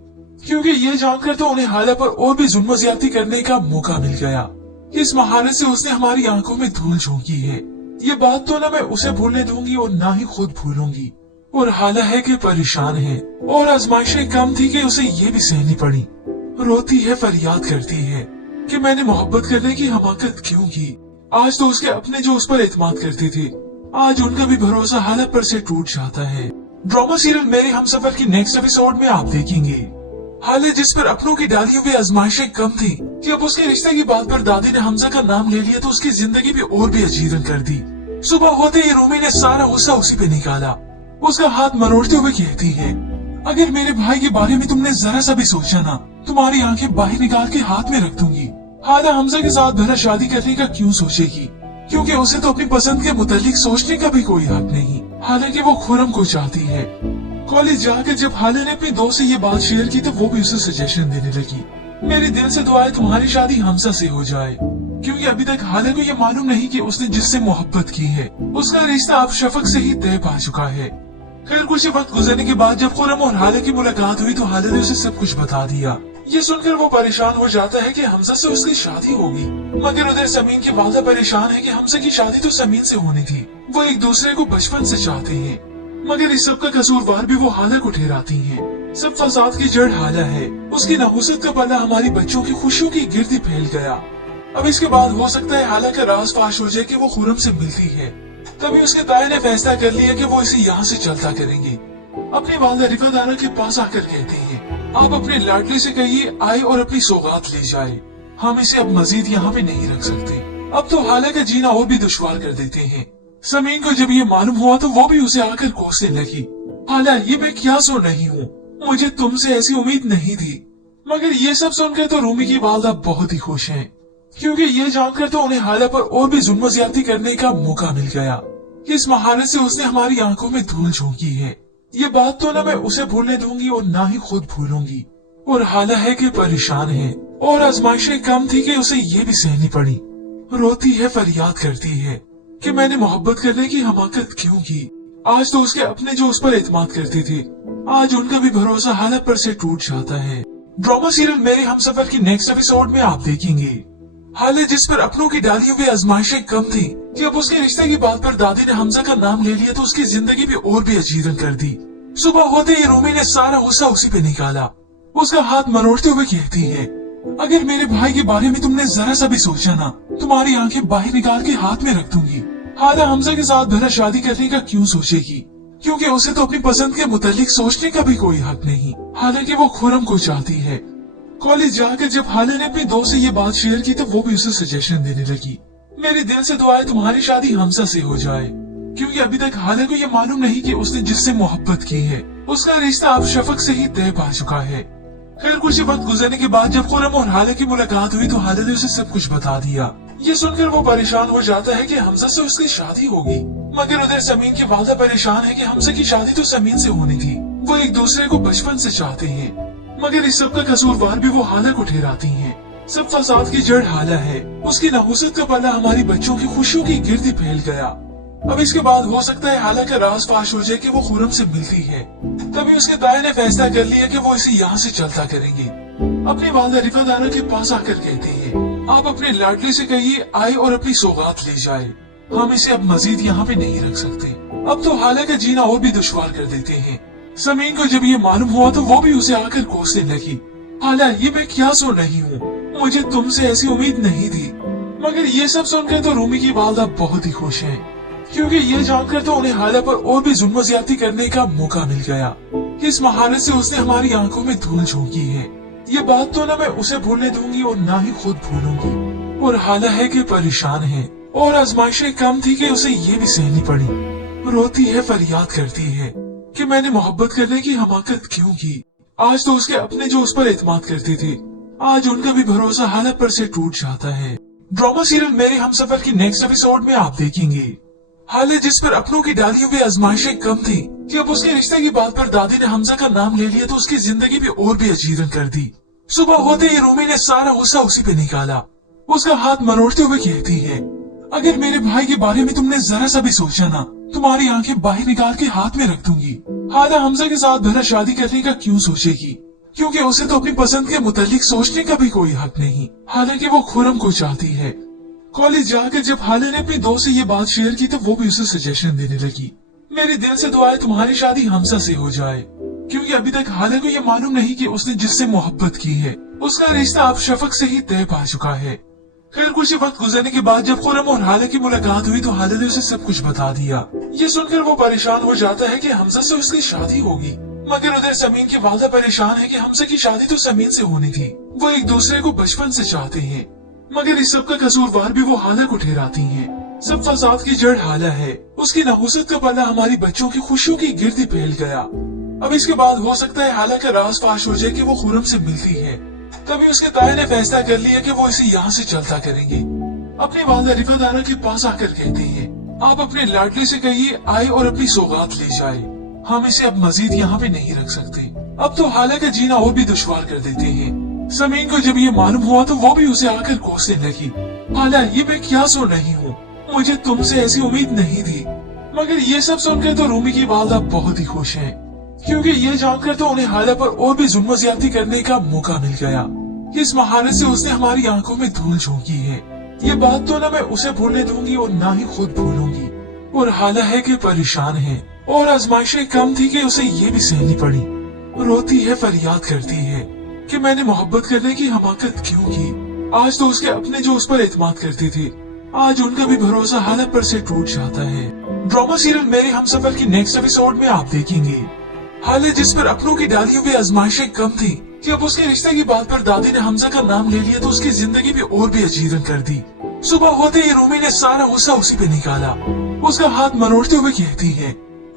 क्योंकि ये जानकर तो उन्हें हाला पर और भी जुल्म ज्यादती करने का मौका मिल गया। इस महारत से उसने हमारी आंखों में धूल झोंकी है। ये बात तो न मैं उसे भूलने दूंगी और न ही खुद भूलूंगी। और हाला है कि परेशान है और आजमाइशें कम थी कि उसे ये भी सहनी पड़ी। रोती है, फरियाद करती है कि मैंने मोहब्बत करने की हमाकत क्यों की। आज तो उसके अपने जो उस पर एतमाद करते थे, आज उनका भी भरोसा हाला पर से टूट जाता है। ड्रामा सीरियल मेरे हमसफर की नेक्स्ट एपिसोड में आप देखेंगे हाले जिस पर अपनों की डाली हुई आजमाइशें कम थी कि अब उसके रिश्ते की बात पर दादी ने हमजा का नाम ले लिया तो उसकी जिंदगी भी और भी अजीरन कर दी। सुबह होते ही रूमी ने सारा गुस्सा उसी पे निकाला। उसका हाथ मरोड़ते हुए कहती है, अगर मेरे भाई के बारे में तुमने जरा सा भी सोचा ना, तुम्हारी आंखें बाहर निकाल के हाथ में रख दूंगी। हाला हमजा के साथ भरा शादी करने का क्यों सोचेगी, क्योंकि उसे तो अपनी पसंद के मुतालिक सोचने का भी कोई हक नहीं। हालांकि वो खुरम को चाहती है। कॉलेज जाकर जब हाले ने अपनी दोस्त से ये बात शेयर की तो वो भी उसे सजेशन देने लगी। मेरी दिल से दुआ है तुम्हारी शादी हमजा से हो जाए, क्योंकि अभी तक हाले को ये मालूम नहीं कि उसने जिससे मोहब्बत की है उसका रिश्ता अब शफक से ही तय पा चुका है। खैर कुछ वक्त गुजरने के बाद जब खुरम और हाले की मुलाकात हुई तो हाले ने उसे सब कुछ बता दिया। ये सुनकर वो परेशान हो जाता है कि हमजा से उसकी शादी होगी, मगर उधर समीन की वालदा परेशान है कि हमजा की शादी तो समीन से होनी थी। वो एक दूसरे को बचपन से चाहते हैं, मगर इस सब का कसूरवार भी वो हाला को ठहराती हैं। सब फसाद की जड़ हाला है। उसकी नहुसत का पल्ला हमारी बच्चों की खुशियों की गिरदी फैल गया। अब इसके बाद हो सकता है हाला का राज फाश हो जाए कि वो खुरम से मिलती है। तभी उसके ताए ने फैसला कर लिया कि वो इसे यहाँ से चलता करेंगे। अपनी वालदा रिफादाना के पास आकर कहते हैं, आप अपने लाडले से कहिए आए और अपनी सौगात ले जाए। हम इसे अब मजीद यहाँ पे नहीं रख सकते। अब तो हाला का जीना और भी दुश्वार कर देते हैं। समीन को जब ये मालूम हुआ तो वो भी उसे आकर कोसने लगी। हाला ये मैं क्या सुन रही हूँ, मुझे तुमसे ऐसी उम्मीद नहीं थी। मगर ये सब सुनकर तो रूमी की वालदा बहुत ही खुश हैं, क्योंकि ये जानकर तो उन्हें हाला पर और भी जुल्म ज्यादती करने का मौका मिल गया। इस महारत से उसने हमारी आंखों में धूल झोंकी है। ये बात तो न मैं उसे भूलने दूंगी और न ही खुद भूलूंगी। और हाला है कि परेशान है और आजमाइशें कम थी कि उसे ये भी सहनी पड़ी। रोती है, फरियाद करती है कि मैंने मोहब्बत करने की हमाकत क्यों की। आज तो उसके अपने जो उस पर एतमाद करते थे, आज उनका भी भरोसा हाला पर से टूट जाता है। ड्रामा सीरियल मेरे हमसफर की नेक्स्ट एपिसोड में आप देखेंगे हाले जिस पर अपनों की डाली हुई आजमाइशें कम थी कि अब उसके रिश्ते की बात पर दादी ने हमजा का नाम ले लिया तो उसकी जिंदगी भी और भी अजीरन कर दी। सुबह होते ही रूमी ने सारा गुस्सा उसी पे निकाला। उसका हाथ मरोड़ते हुए कहती है, अगर मेरे भाई के बारे में तुमने जरा सा भी सोचा ना, तुम्हारी आंखें बाहर निकाल के हाथ में रख दूंगी। हाला हमजा के साथ भरा शादी करने का क्यों सोचेगी, क्योंकि उसे तो अपनी पसंद के मुतालिक सोचने का भी कोई हक नहीं। हालांकि वो खुरम को चाहती है। कॉलेज जाकर जब हाले ने अपनी दोस्त से ये बात शेयर की तो वो भी उसे सजेशन देने लगी। मेरी दिल से दुआ है तुम्हारी शादी हमजा से हो जाए, क्योंकि अभी तक हाले को ये मालूम नहीं कि उसने जिससे मोहब्बत की है उसका रिश्ता अब शफक से ही तय पा चुका है। खैर कुछ वक्त गुजरने के बाद जब खुरम और हाले की मुलाकात हुई तो हाले ने उसे सब कुछ बता दिया। ये सुनकर वो परेशान हो जाता है कि हमजा से उसकी शादी होगी, मगर उधर समीन की वालदा परेशान है कि हमजा की शादी तो समीन से होनी थी। वो एक दूसरे को बचपन से चाहते हैं, मगर इस सब का कसूरवार भी वो हाला को ठहराती हैं। सब फसाद की जड़ हाला है। उसकी नहुसत का पल्ला हमारी बच्चों की खुशियों की गिरदी फैल गया। अब इसके बाद हो सकता है हाला का राज फाश हो जाए कि वो खुरम से मिलती है। तभी उसके ताए ने फैसला कर लिया कि वो इसे यहाँ से चलता करेंगे। अपनी वालिदा रिफत आना के पास आकर कहते हैं, आप अपने लाडले से कहिए आए और अपनी सौगात ले जाए। हम इसे अब मजीद यहाँ पे नहीं रख सकते। अब तो हाला का जीना और भी दुश्वार कर देते हैं। समीन को जब ये मालूम हुआ तो वो भी उसे आकर कोसने लगी। हाला, ये मैं क्या सुन रही हूँ, मुझे तुमसे ऐसी उम्मीद नहीं थी। मगर ये सब सुनकर तो रूमी की वालिदा बहुत ही खुश है, क्योंकि ये जानकर तो उन्हें हाला पर और भी जुल्म ज्यादती करने का मौका मिल गया। इस महारत से उसने हमारी आंखों में धूल झोंकी है। ये बात तो ना मैं उसे भूलने दूंगी और ना ही खुद भूलूंगी। और हाला है कि परेशान है और आजमाइशें कम थी कि उसे ये भी सहनी पड़ी। रोती है, फरियाद करती है कि मैंने मोहब्बत करने की हमाकत क्यों की। आज तो उसके अपने जो उस पर एतमाद करते थे, आज उनका भी भरोसा हाला पर से टूट जाता है। ड्रामा सीरियल मेरे हमसफर की नेक्स्ट एपिसोड में आप देखेंगे हाला जिस पर अपनों की डाली हुई आजमाइशें कम थी कि अब उसके रिश्ते की बात पर दादी ने हमजा का नाम ले लिया तो उसकी जिंदगी भी और भी अजीरन कर दी। सुबह होते ही रूमी ने सारा गुस्सा उसी पे निकाला। उसका हाथ मरोड़ते हुए कहती है, अगर मेरे भाई के बारे में तुमने जरा सा भी सोचा ना, तुम्हारी आंखें बाहर निकाल के हाथ में रख दूंगी। हाला हमजा के साथ भला शादी करने का क्यों सोचेगी, क्योंकि उसे तो अपनी पसंद के मुतालिक सोचने का भी कोई हक नहीं। हालांकि वो खुरम को चाहती है। कॉलेज जाकर जब हाला ने अपनी दोस्त से ये बात शेयर की तो वो भी उसे सजेशन देने लगी, मेरे दिल से दुआ है तुम्हारी शादी हमजा से हो जाए, क्योंकि अभी तक हाला को ये मालूम नहीं कि उसने जिससे मोहब्बत की है उसका रिश्ता अब शफक से ही तय पा चुका है। खैर कुछ वक्त गुजरने के बाद जब खुरम और हाला की मुलाकात हुई तो हाला ने उसे सब कुछ बता दिया। ये सुनकर वो परेशान हो जाता है कि हमजा से उसकी शादी होगी, मगर उधर समीन की वालिदा परेशान है कि हमजा की शादी तो समीन से होनी थी। वो एक दूसरे को बचपन से चाहते हैं, मगर इस सब का कसूरवार भी वो हाला को ठहराती हैं। सब फसाद की जड़ हाला है। उसकी नहुसत का पल्ला हमारी बच्चों की खुशियों की गिरदी फैल गया। अब इसके बाद हो सकता है हाला का राज फाश हो जाए कि वो खुरम से मिलती है। तभी उसके ताए ने फैसला कर लिया कि वो इसे यहाँ से चलता करेंगे। अपनी वालिदा रिफत आना के पास आकर कहते हैं, आप अपने लाडले से कहिए आए और अपनी सौगात ले जाए। हम इसे अब मजीद यहाँ पे नहीं रख सकते। अब तो हाला का जीना और भी दुश्वार कर देते हैं। समीन को जब ये मालूम हुआ तो वो भी उसे आकर कोसने लगी। हाला, ये मैं क्या सुन रही हूँ, मुझे तुमसे ऐसी उम्मीद नहीं थी। मगर ये सब सुनकर तो रूमी की वालिदा बहुत ही खुश है, क्योंकि ये जानकर तो उन्हें हाला पर और भी जुल्म ज्यादती करने का मौका मिल गया। इस महारत से उसने हमारी आंखों में धूल झोंकी है। ये बात तो ना मैं उसे भूलने दूंगी और ना ही खुद भूलूंगी। और हाला है कि परेशान है और आजमाइशें कम थी कि उसे ये भी सहनी पड़ी। रोती है, फरियाद करती है कि मैंने मोहब्बत करने की हमाकत क्यों की। आज तो उसके अपने जो उस पर एतमाद करते थे, आज उनका भी भरोसा हाला पर से टूट जाता है। ड्रामा सीरियल मेरे हमसफर की नेक्स्ट एपिसोड में आप देखेंगे हाला जिस पर अपनों की डाली हुई आजमाइशें कम थी कि अब उसके रिश्ते की बात पर दादी ने हमजा का नाम ले लिया तो उसकी जिंदगी भी और भी अजीरन कर दी। सुबह होते ही रूमी ने सारा गुस्सा उसी पे निकाला। उसका हाथ मरोड़ते हुए कहती है,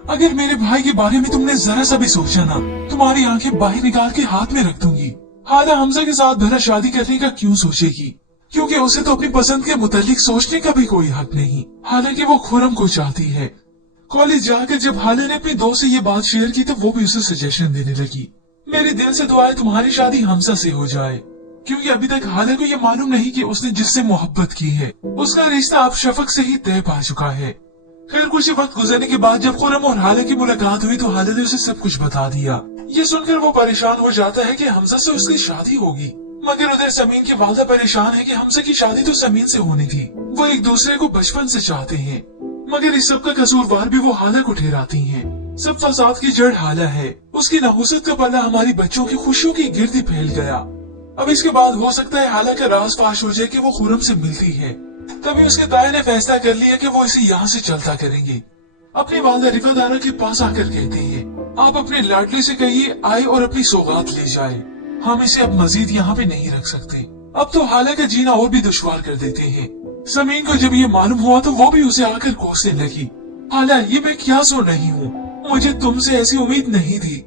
अगर मेरे भाई के बारे में तुमने जरा सा भी सोचा ना, तुम्हारी आंखें बाहर निकाल के हाथ में रख दूंगी। हाला हमजा के साथ भला शादी करने का क्यों सोचेगी, क्योंकि उसे तो अपनी पसंद के मुतालिक सोचने का भी कोई हक नहीं। हालांकि वो खुरम को चाहती है। कॉलेज जाकर जब हाला ने अपनी दोस्त से ये बात शेयर की तो वो भी उसे सजेशन देने लगी, मेरे दिल से दुआ है तुम्हारी शादी हमजा से हो जाए, क्योंकि अभी तक हाला को ये मालूम नहीं कि उसने जिससे मोहब्बत की है उसका रिश्ता अब शफक से ही तय पा चुका है। खैर कुछ वक्त गुजरने के बाद जब खुरम और हाला की मुलाकात हुई तो हाला ने उसे सब कुछ बता दिया। ये सुनकर वो परेशान हो जाता है कि हमजा से उसकी शादी होगी, मगर उधर समीन की वालिदा परेशान है कि हमजा की शादी तो समीन से होनी थी। वो एक दूसरे को बचपन से चाहते हैं, मगर इस सब का कसूरवार भी वो हाला को ठहराती हैं। सब फसाद की जड़ हाला है। उसकी नहुसत का पल्ला हमारी बच्चों की खुशियों की गिरदी फैल गया। अब इसके बाद हो सकता है हाला का राज फाश हो जाए कि वो खुरम से मिलती है। तभी उसके ताए ने फैसला कर लिया कि वो इसे यहाँ से चलता करेंगे। अपनी वालिदा रिफत आना के पास आकर कहते हैं, आप अपने लाडले से कहिए आए और अपनी सौगात ले जाए। हम इसे अब मजीद यहाँ पे नहीं रख सकते। अब तो हाला का जीना और भी दुश्वार कर देते हैं। समीन को जब ये मालूम हुआ तो वो भी उसे आकर कोसने लगी। हाला, ये मैं क्या सुन रही हूँ, मुझे तुमसे ऐसी उम्मीद नहीं थी।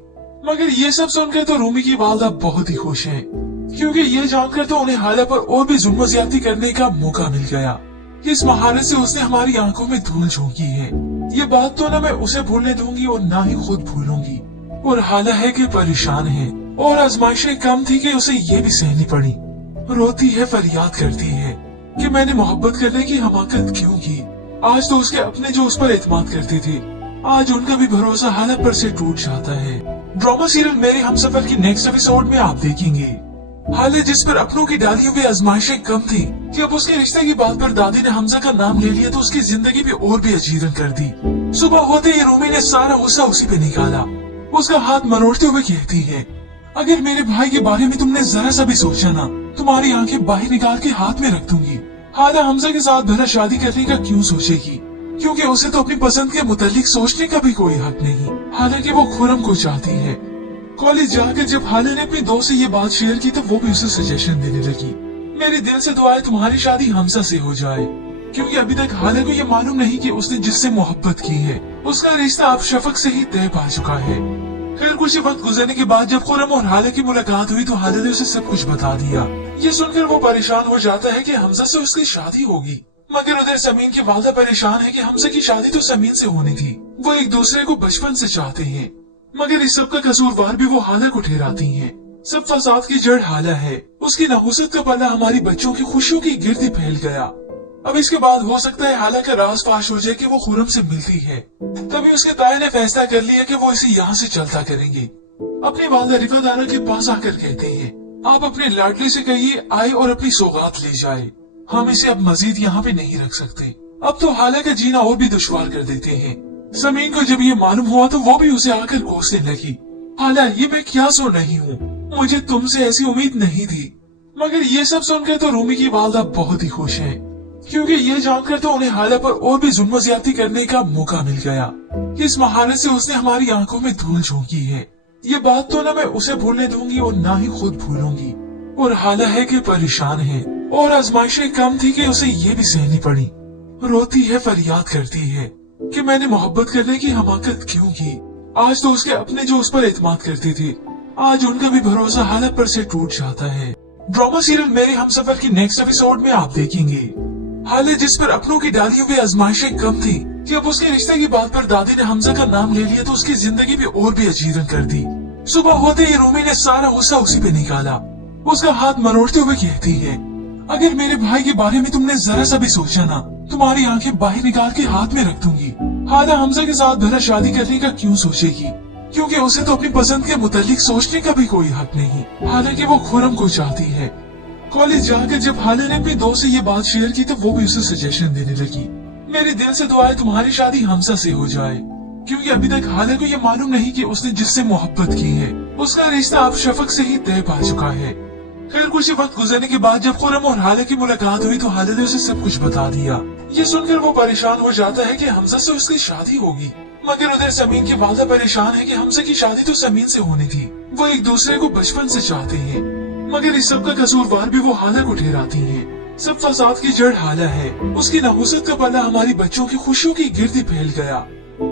मगर ये सब सुनकर तो रूमी की वालिदा बहुत ही खुश है, क्योंकि ये जानकर तो उन्हें हाला पर और भी जुल्म ज्यादती करने का मौका मिल गया। इस महारत से उसने हमारी आंखों में धूल झोंकी है। ये बात तो ना मैं उसे भूलने दूंगी और ना ही खुद भूलूंगी। और हाला है कि परेशान है और आजमाइशें कम थी कि उसे ये भी सहनी पड़ी। रोती है, फरियाद करती है कि मैंने मोहब्बत करने की हमाकत क्यों की। आज तो उसके अपने जो उस पर एतमाद करते थे, आज उनका भी भरोसा हाला पर से टूट जाता है। ड्रामा सीरियल मेरे हमसफर की नेक्स्ट एपिसोड में आप देखेंगे हालांकि जिस पर अपनों की डाली हुई आजमाइशें कम थी कि अब उसके रिश्ते की बात पर दादी ने हमजा का नाम ले लिया तो उसकी जिंदगी भी और भी अजीरन कर दी। सुबह होते ही रूमी ने सारा गुस्सा उसी पे निकाला। उसका हाथ मरोड़ते हुए कहती है, अगर मेरे भाई के बारे में तुमने जरा सा भी सोचा ना, तुम्हारी आंखें बाहर निकाल के हाथ में रख दूंगी। हालांकि हमजा के साथ भला शादी करने का क्यों सोचेगी, क्योंकि उसे तो अपनी पसंद के मुतालिक सोचने का भी कोई हक नहीं। हालांकि वो खुरम को चाहती है। कॉलेज जाकर जब हाले ने अपने दोस्त से ये बात शेयर की तो वो भी उसे सजेशन देने लगी, मेरे दिल से दुआ है तुम्हारी शादी हमजा से हो जाए, क्योंकि अभी तक हाले को ये मालूम नहीं कि उसने जिससे मोहब्बत की है उसका रिश्ता अब शफक से ही तय पा चुका है। फिर कुछ वक्त गुजरने के बाद जब खुरम और हाले की मुलाकात हुई तो हाले ने उसे सब कुछ बता दिया। ये सुनकर वो परेशान हो जाता है कि हमजा से उसकी शादी होगी, मगर उधर समीन की वालदा परेशान है कि हमजा की शादी तो समीन से होनी थी। वो एक दूसरे को बचपन से चाहते हैं, मगर इस सब का कसूरवार भी वो हाला को ठहराती हैं। सब फसाद की जड़ हाला है। उसकी नहुसत का पल्ला हमारी बच्चों की खुशियों की गिरदी फैल गया। अब इसके बाद हो सकता है हाला का राज फाश हो जाए कि वो खुरम से मिलती है। तभी उसके ताए ने फैसला कर लिया कि वो इसे यहाँ से चलता करेंगे। अपनी वालदा रिफादाना के पास आकर कहते हैं, आप अपने लाडले से कहिए आए और अपनी सौगात ले जाए, हम इसे अब मजीद यहाँ पे नहीं रख सकते। अब तो हाला का जीना और भी दुश्वार कर देते हैं। समीन को जब ये मालूम हुआ तो वो भी उसे आकर कोसने लगी, हाला ये मैं क्या सुन रही हूँ, मुझे तुमसे ऐसी उम्मीद नहीं थी। मगर ये सब सुनकर तो रूमी की वालदा बहुत ही खुश है, क्योंकि ये जानकर तो उन्हें हाला पर और भी जुल्म ज्यादती करने का मौका मिल गया। इस महारत से उसने हमारी आंखों में धूल झोंकी है। ये बात तो न मैं उसे भूलने दूंगी और ना ही खुद भूलूंगी। और हाला है कि परेशान है और आजमाइशें कम थी कि उसे ये भी सहनी पड़ी। रोती है, फरियाद करती है कि मैंने मोहब्बत करने की हमाकत क्यों की। आज तो उसके अपने जो उस पर एतमाद करते थे, आज उनका भी भरोसा हालत पर से टूट जाता है। ड्रामा सीरियल मेरे हमसफर की नेक्स्ट एपिसोड में आप देखेंगे हाले जिस पर अपनों की डाली हुई आजमाइशें कम थी कि अब उसके रिश्ते की बात पर दादी ने हमजा का नाम ले लिया तो उसकी जिंदगी भी और भी अजीरन कर दी। सुबह होते ही रूमी ने सारा गुस्सा उसी पे निकाला। उसका हाथ मरोड़ते हुए कहती है, अगर मेरे भाई के बारे में तुमने जरा सा भी सोचा ना, तुम्हारी आंखें बाहर निकाल के हाथ में रख दूंगी। हाला हमजा के साथ भला शादी करने का क्यों सोचेगी, क्योंकि उसे तो अपनी पसंद के मुतालिक सोचने का भी कोई हक नहीं। हालांकि वो खुरम को चाहती है। कॉलेज जाकर जब हाले ने अपने दोस्त से ये बात शेयर की तो वो भी उसे सजेशन देने लगी, मेरे दिल से दुआ है तुम्हारी शादी हमजा से हो जाए, क्योंकि अभी तक हाले को ये मालूम नहीं कि उसने जिससे मोहब्बत की है उसका रिश्ता अब शफक से ही तय पा चुका है। फिर कुछ वक्त गुजरने के बाद जब खुरम और हाले की मुलाकात हुई तो हाले ने उसे सब कुछ बता दिया। ये सुनकर वो परेशान हो जाता है कि हमजा से उसकी शादी होगी, मगर उधर समीन की वालदा परेशान है कि हमजा की शादी तो समीन से होनी थी। वो एक दूसरे को बचपन से चाहते हैं, मगर इस सब का कसूरवार भी वो हाला को ठहराती है। सब फसाद की जड़ हाला है। उसकी नहुसत का पल्ला हमारी बच्चों की खुशियों की गिरदी फैल गया।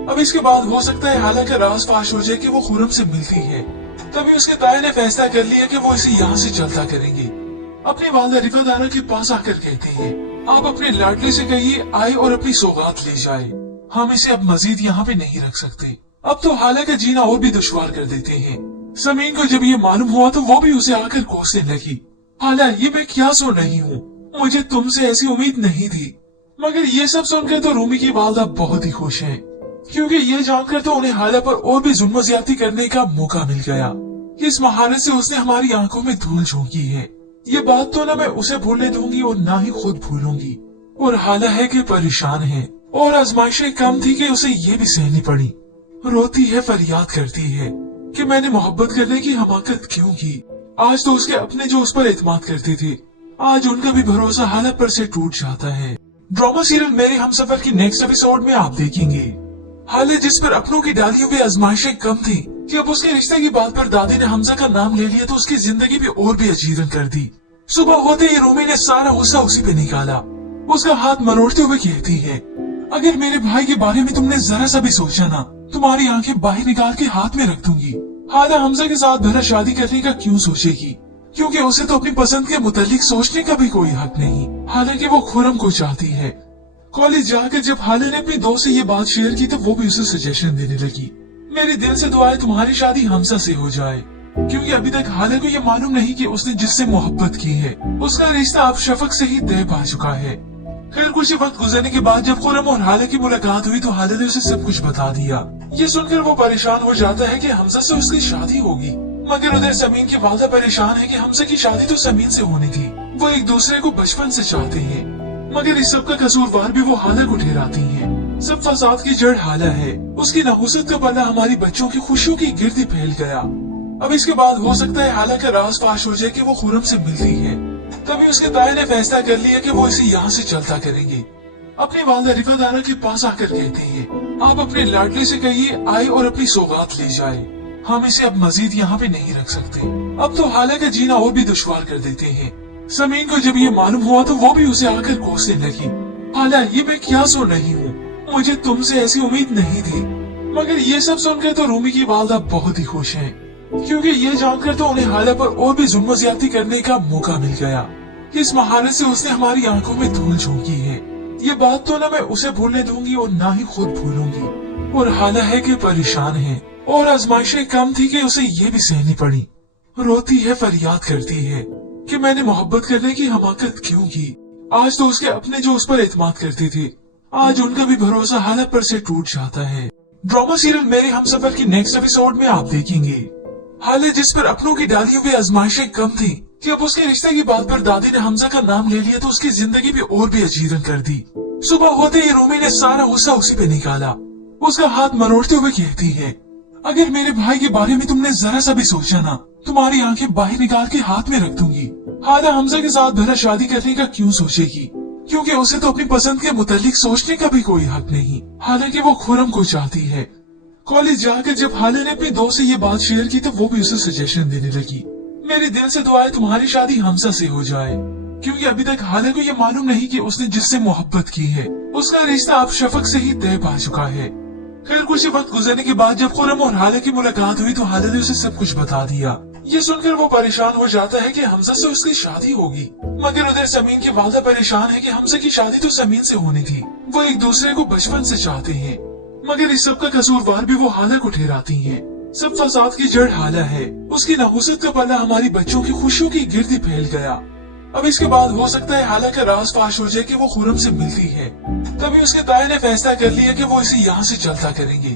अब इसके बाद हो सकता है हाला का राज फाश हो जाए कि वो खुरम से मिलती है। तभी उसके ताए ने फैसला कर लिया कि वो इसे यहाँ से चलता करेंगे। अपनी वालदा रिफादाना के पास आकर कहते हैं, आप अपने लाडले से कहिए आए और अपनी सौगात ले जाए, हम इसे अब मजीद यहाँ पे नहीं रख सकते। अब तो हाला का जीना और भी दुश्वार कर देते हैं। समीन को जब ये मालूम हुआ तो वो भी उसे आकर कोसने लगी, हाला ये मैं क्या सुन रही हूँ, मुझे तुमसे ऐसी उम्मीद नहीं थी। मगर ये सब सुनकर तो रूमी की वालदा बहुत ही खुश है, क्योंकि ये जानकर तो उन्हें हाला पर और भी जुल्म ज्यादती करने का मौका मिल गया। इस महारत से उसने हमारी आंखों में धूल झोंकी है। ये बात तो न मैं उसे भूलने दूंगी और ना ही खुद भूलूंगी। और हाला है कि परेशान है और आजमाइशें कम थी कि उसे ये भी सहनी पड़ी। रोती है, फरियाद करती है कि मैंने मोहब्बत करने की हमाकत क्यों की। आज तो उसके अपने जो उस पर एतमाद करते थे, आज उनका भी भरोसा हालत पर से टूट जाता है। ड्रामा सीरियल मेरे हमसफर की नेक्स्ट एपिसोड में आप देखेंगे हाले जिस पर अपनों की डाली हुई आजमाइशें कम थी कि अब उसके रिश्ते की बात पर दादी ने हमजा का नाम ले लिया तो उसकी जिंदगी भी और भी अजीरन कर दी। सुबह होते ही रूमी ने सारा गुस्सा उसी पे निकाला। उसका हाथ मरोड़ते हुए कहती है, अगर मेरे भाई के बारे में तुमने जरा सा भी सोचा ना, तुम्हारी आंखें बाहर निकाल के हाथ में रख दूंगी। हाला हमजा के साथ भला शादी करने का क्यों सोचेगी, क्योंकि उसे तो अपनी पसंद के मुतालिक सोचने का भी कोई हक नहीं। हालांकि वो खुरम को चाहती है। कॉलेज जाकर जब हाले ने अपने दोस्त से ये बात शेयर की तो वो भी उसे सजेशन देने लगी, मेरे दिल से दुआ है तुम्हारी शादी हमजा से हो जाए, क्योंकि अभी तक हाले को ये मालूम नहीं कि उसने जिससे मोहब्बत की है उसका रिश्ता अब शफक से ही तय पा चुका है। फिर कुछ वक्त गुजरने के बाद जब खुरम और हाले की मुलाकात हुई तो हाले ने उसे सब कुछ बता दिया। ये सुनकर वो परेशान हो जाता है कि हमजा से उसकी शादी होगी, मगर उधर समीन की वालदा परेशान है कि हमजा की शादी तो समीन से होनी थी। वो एक दूसरे को बचपन से चाहते हैं, मगर इस सब का कसूरवार भी वो हाला को ठहराती हैं। सब फसाद की जड़ हाला है। उसकी नहुसत का पल्ला हमारी बच्चों की खुशियों की गिरदी फैल गया। अब इसके बाद हो सकता है हाला का राज फाश हो जाए कि वो खुरम से मिलती है। तभी उसके ताए ने फैसला कर लिया कि वो इसे यहाँ से चलता करेंगे। अपनी वालदा रिफादारा के पास आकर कहते हैं, आप अपने लाडले से कहिए आए और अपनी सौगात ले जाए। हम इसे अब मजीद यहाँ पे नहीं रख सकते। अब तो हाला का जीना और भी दुश्वार कर देते हैं। समीन को जब ये मालूम हुआ तो वो भी उसे आकर कोसने लगी। हाला, ये मैं क्या सुन रही हूँ? मुझे तुमसे ऐसी उम्मीद नहीं थी। मगर ये सब सुनकर तो रूमी की वालदा बहुत ही खुश हैं, क्योंकि ये जानकर तो उन्हें हाला पर और भी जुल्म ज्यादती करने का मौका मिल गया। इस महारत से उसने हमारी आंखों में धूल झोंकी है। ये बात तो न मैं उसे भूलने दूंगी और न ही खुद भूलूंगी। और हाला है कि परेशान है और आजमाइशें कम थी कि उसे ये भी सहनी पड़ी। रोती है, फरियाद करती है कि मैंने मोहब्बत करने की हमाकत क्यों की। आज तो उसके अपने जो उस पर एतमाद करते थे, आज उनका भी भरोसा हाला पर से टूट जाता है। ड्रामा सीरियल मेरे हमसफर की नेक्स्ट एपिसोड में आप देखेंगे हाले जिस पर अपनों की डाली हुई आजमाइशें कम थी कि अब उसके रिश्ते की बात पर दादी ने हमजा का नाम ले लिया तो उसकी जिंदगी भी और भी अजीब रंग कर दी। सुबह होते ही रूमी ने सारा गुस्सा उसी पे निकाला। उसका हाथ मरोड़ते हुए कहती है, अगर मेरे भाई के बारे में तुमने जरा सा भी सोचा ना, तुम्हारी आंखें बाहर निकाल के हाथ में रख दूंगी। हाला हमजा के साथ भला शादी करने का क्यों सोचेगी, क्योंकि उसे तो अपनी पसंद के मुतालिक सोचने का भी कोई हक नहीं। हालांकि वो खुरम को चाहती है। कॉलेज जाकर जब हाले ने अपने दोस्त से ये बात शेयर की तो वो भी उसे सजेशन देने लगी, मेरे दिल से दुआ है तुम्हारी शादी हमजा से हो जाए, क्योंकि अभी तक हाले को ये मालूम नहीं कि उसने जिससे मोहब्बत की है उसका रिश्ता अब शफक से ही तय पा चुका है। खैर कुछ वक्त गुजरने के बाद जब खुरम और हाले की मुलाकात हुई तो हाले ने उसे सब कुछ बता दिया। ये सुनकर वो परेशान हो जाता है कि हमजा से उसकी शादी होगी, मगर उधर समीन की वालदा परेशान है कि हमजा की शादी तो समीन से होनी थी। वो एक दूसरे को बचपन से चाहते हैं, मगर इस सब का कसूरवार भी वो हाला को ठहराती हैं। सब फसाद की जड़ हाला है। उसकी नहुसत का पल्ला हमारी बच्चों की खुशियों की गिरदी फैल गया। अब इसके बाद हो सकता है हाला का राज फाश हो जाए कि वो खुरम से मिलती है। तभी उसके ताए ने फैसला कर लिया कि वो इसे यहाँ से चलता करेंगे।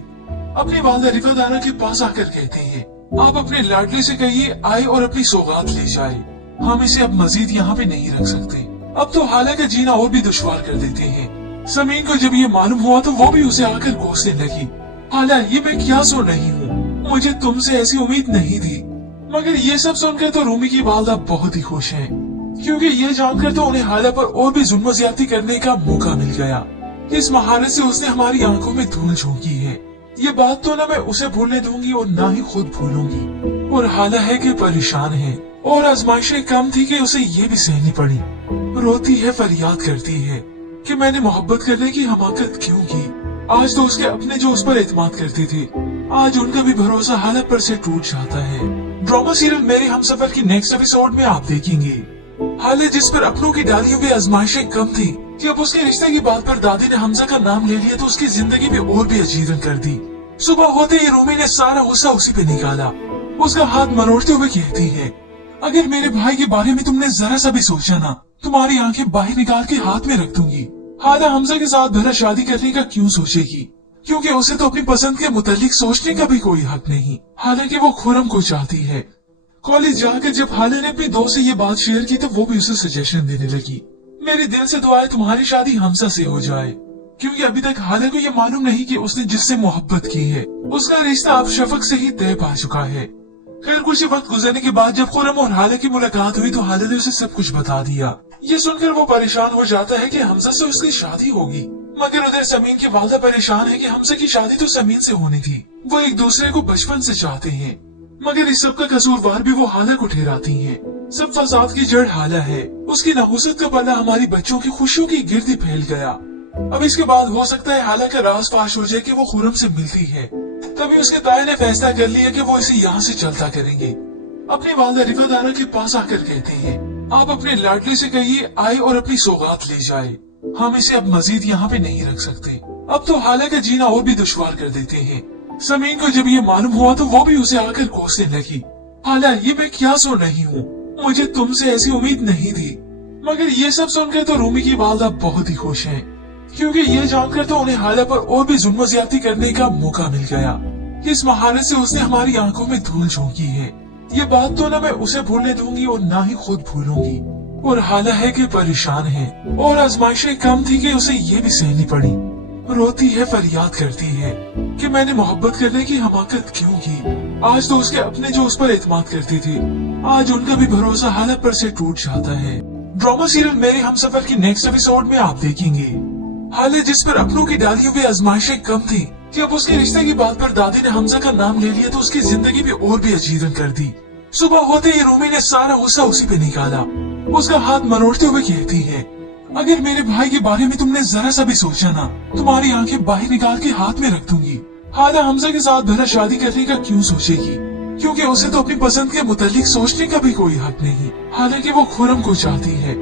अपनी वालदा रिफादारा के पास आकर कहते हैं, आप अपने लाडले से कहिए आए और अपनी सौगात ले जाए। हम इसे अब मजीद यहाँ पे नहीं रख सकते। अब तो हाला का जीना और भी दुश्वार कर देते हैं। समीन को जब ये मालूम हुआ तो वो भी उसे आकर कोसने लगी। हाला, ये मैं क्या सुन रही हूँ? मुझे तुमसे ऐसी उम्मीद नहीं थी। मगर ये सब सुनकर तो रूमी की वालदा बहुत ही खुश है, क्योंकि ये जानकर तो उन्हें हाला पर और भी जुल्म ज्यादती करने का मौका मिल गया। इस महारत से उसने हमारी आंखों में धूल झोंकी है। ये बात तो न मैं उसे भूलने दूंगी और न ही खुद भूलूंगी। और हाला है कि परेशान है और आजमाइशें कम थी कि उसे ये भी सहनी पड़ी। रोती है, फरियाद करती है कि मैंने मोहब्बत करने की हमाकत क्यों की। आज तो उसके अपने जो उस पर एतमाद करते थे, आज उनका भी भरोसा हाला पर से टूट जाता है। ड्रामा सीरियल मेरे हमसफर की नेक्स्ट एपिसोड में आप देखेंगे हाले जिस पर अपनों की डाली हुई आजमाइशें कम थी कि अब उसके रिश्ते की बात पर दादी ने हमजा का नाम ले लिया तो उसकी जिंदगी भी और भी अजीब रंग कर दी। सुबह होते ही रूमी ने सारा गुस्सा उसी पे निकाला। उसका हाथ मरोड़ते हुए कहती है, अगर मेरे भाई के बारे में तुमने जरा सा भी सोचा ना, तुम्हारी आंखें बाहर निकाल के हाथ में रख दूंगी। हाला हमजा के साथ भला शादी करने का क्यों सोचेगी, क्योंकि उसे तो अपनी पसंद के मुतालिक सोचने का भी कोई हक नहीं। हालांकि वो खुरम को चाहती है। कॉलेज जाकर जब हाले ने अपने दोस्त से ये बात शेयर की तो वो भी उसे सजेशन देने लगी, मेरे दिल से दुआ है तुम्हारी शादी हमजा से हो जाए, क्योंकि अभी तक हाले को ये मालूम नहीं कि उसने जिससे मोहब्बत की है उसका रिश्ता अब शफक से ही तय पा चुका है। खैर कुछ वक्त गुजरने के बाद जब खुरम और हाले की मुलाकात हुई तो हाले ने उसे सब कुछ बता दिया। ये सुनकर वो परेशान हो जाता है कि हमजा से उसकी शादी होगी, मगर उधर समीन की वालदा परेशान है कि हमजा की शादी तो समीन से होनी थी। वो एक दूसरे को बचपन से चाहते हैं, मगर इस सब का कसूरवार भी वो हाला को ठहराती हैं। सब फसाद की जड़ हाला है। उसकी नहुसत का पल्ला हमारी बच्चों की खुशियों की गिरदी फैल गया। अब इसके बाद हो सकता है हाला का राज फाश हो जाए कि वो खुरम से मिलती है। तभी उसके ताए ने फैसला कर लिया कि वो इसे यहाँ से चलता करेंगे। अपनी वालदा रिफादारा के पास आकर कहते हैं, आप अपने लाडले से कहिए आए और अपनी सौगात ले जाए। हम इसे अब मजीद यहाँ पे नहीं रख सकते। अब तो हाला का जीना और भी दुश्वार कर देते हैं। समीन को जब ये मालूम हुआ तो वो भी उसे आकर कोसने लगी। हाला, ये मैं क्या सुन रही हूँ? मुझे तुमसे ऐसी उम्मीद नहीं थी। मगर ये सब सुनकर तो रूमी की वालदा बहुत ही खुश है, क्योंकि ये जानकर तो उन्हें हाला पर और भी जुल्म ज्यादती करने का मौका मिल गया। इस महारत से उसने हमारी आंखों में धूल झोंकी है। ये बात तो न मैं उसे भूलने दूंगी और ना ही खुद भूलूंगी। और हाल है कि परेशान है और आजमाइशें कम थी कि उसे ये भी सहनी पड़ी। रोती है, फरियाद करती है कि मैंने मोहब्बत करने की हमाकत क्यों की। आज तो उसके अपने जो उस पर एतमाद करते थे, आज उनका भी भरोसा हालत पर से टूट जाता है। ड्रामा सीरियल मेरे हमसफर की नेक्स्ट एपिसोड में आप देखेंगे हाल जिस पर अपनों की डाली हुई आजमाइशें कम थी कि अब उसके रिश्ते की बात पर दादी ने हमजा का नाम ले लिया तो उसकी जिंदगी भी और भी अजीरन कर दी। सुबह होते ही रूमी ने सारा गुस्सा उसी पे निकाला। उसका हाथ मरोड़ते हुए कहती है, अगर मेरे भाई के बारे में तुमने जरा सा भी सोचा ना, तुम्हारी आंखें बाहर निकाल के हाथ में रख दूंगी। हाला हमजा के साथ भला शादी करने का क्यों सोचेगी, क्योंकि उसे तो अपनी पसंद के मुतालिक सोचने का भी कोई हक नहीं। हालांकि वो खुरम को चाहती है।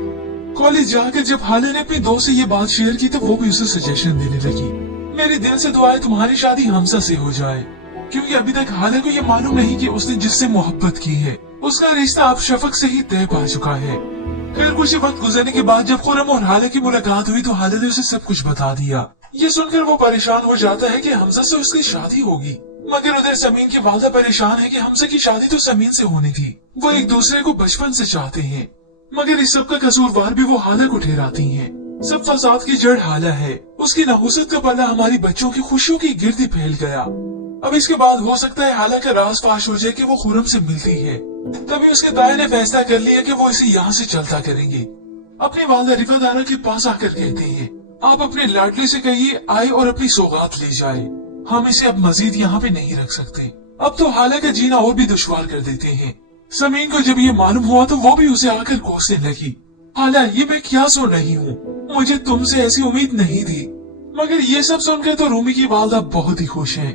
कॉलेज जाकर जब हाले ने अपनी दोस्त से ये बात शेयर की तो वो भी उसे सजेशन देने लगी, मेरे दिल से दुआ है तुम्हारी शादी हमजा से हो जाए, क्योंकि अभी तक हाले को ये मालूम नहीं कि उसने जिससे मोहब्बत की है उसका रिश्ता अब शफक से ही तय पा चुका है। फिर कुछ वक्त गुजरने के बाद जब खुरम और हाले की मुलाकात हुई तो हाले ने उसे सब कुछ बता दिया। ये सुनकर वो परेशान हो जाता है कि हमजा से उसकी शादी होगी, मगर उधर समीन की वालदा परेशान है कि हमजा की शादी तो समीन से होनी थी। वो एक दूसरे को बचपन से चाहते हैं, मगर इस सब का कसूरवार भी वो हाला को ठहराती हैं। सब फसाद की जड़ हाला है। उसकी नहुसत का पल्ला हमारी बच्चों की खुशियों की गिरदी फैल गया। अब इसके बाद हो सकता है हाला का राज फाश हो जाए कि वो खुरम से मिलती है। तभी उसके ताए ने फैसला कर लिया कि वो इसे यहाँ से चलता करेंगे। अपनी वालदा रिफादारा के पास आकर कहते हैं, आप अपने लाडले से कहिए आए और अपनी सौगात ले जाए, हम इसे अब मजीद यहाँ पे नहीं रख सकते। अब तो हाला का जीना और भी दुश्वार कर देते हैं। समीन को जब ये मालूम हुआ तो वो भी उसे आकर कोसने लगी, हाला ये मैं क्या सुन रही हूँ, मुझे तुमसे ऐसी उम्मीद नहीं थी। मगर ये सब सुनकर तो रूमी की वालदा बहुत ही खुश है,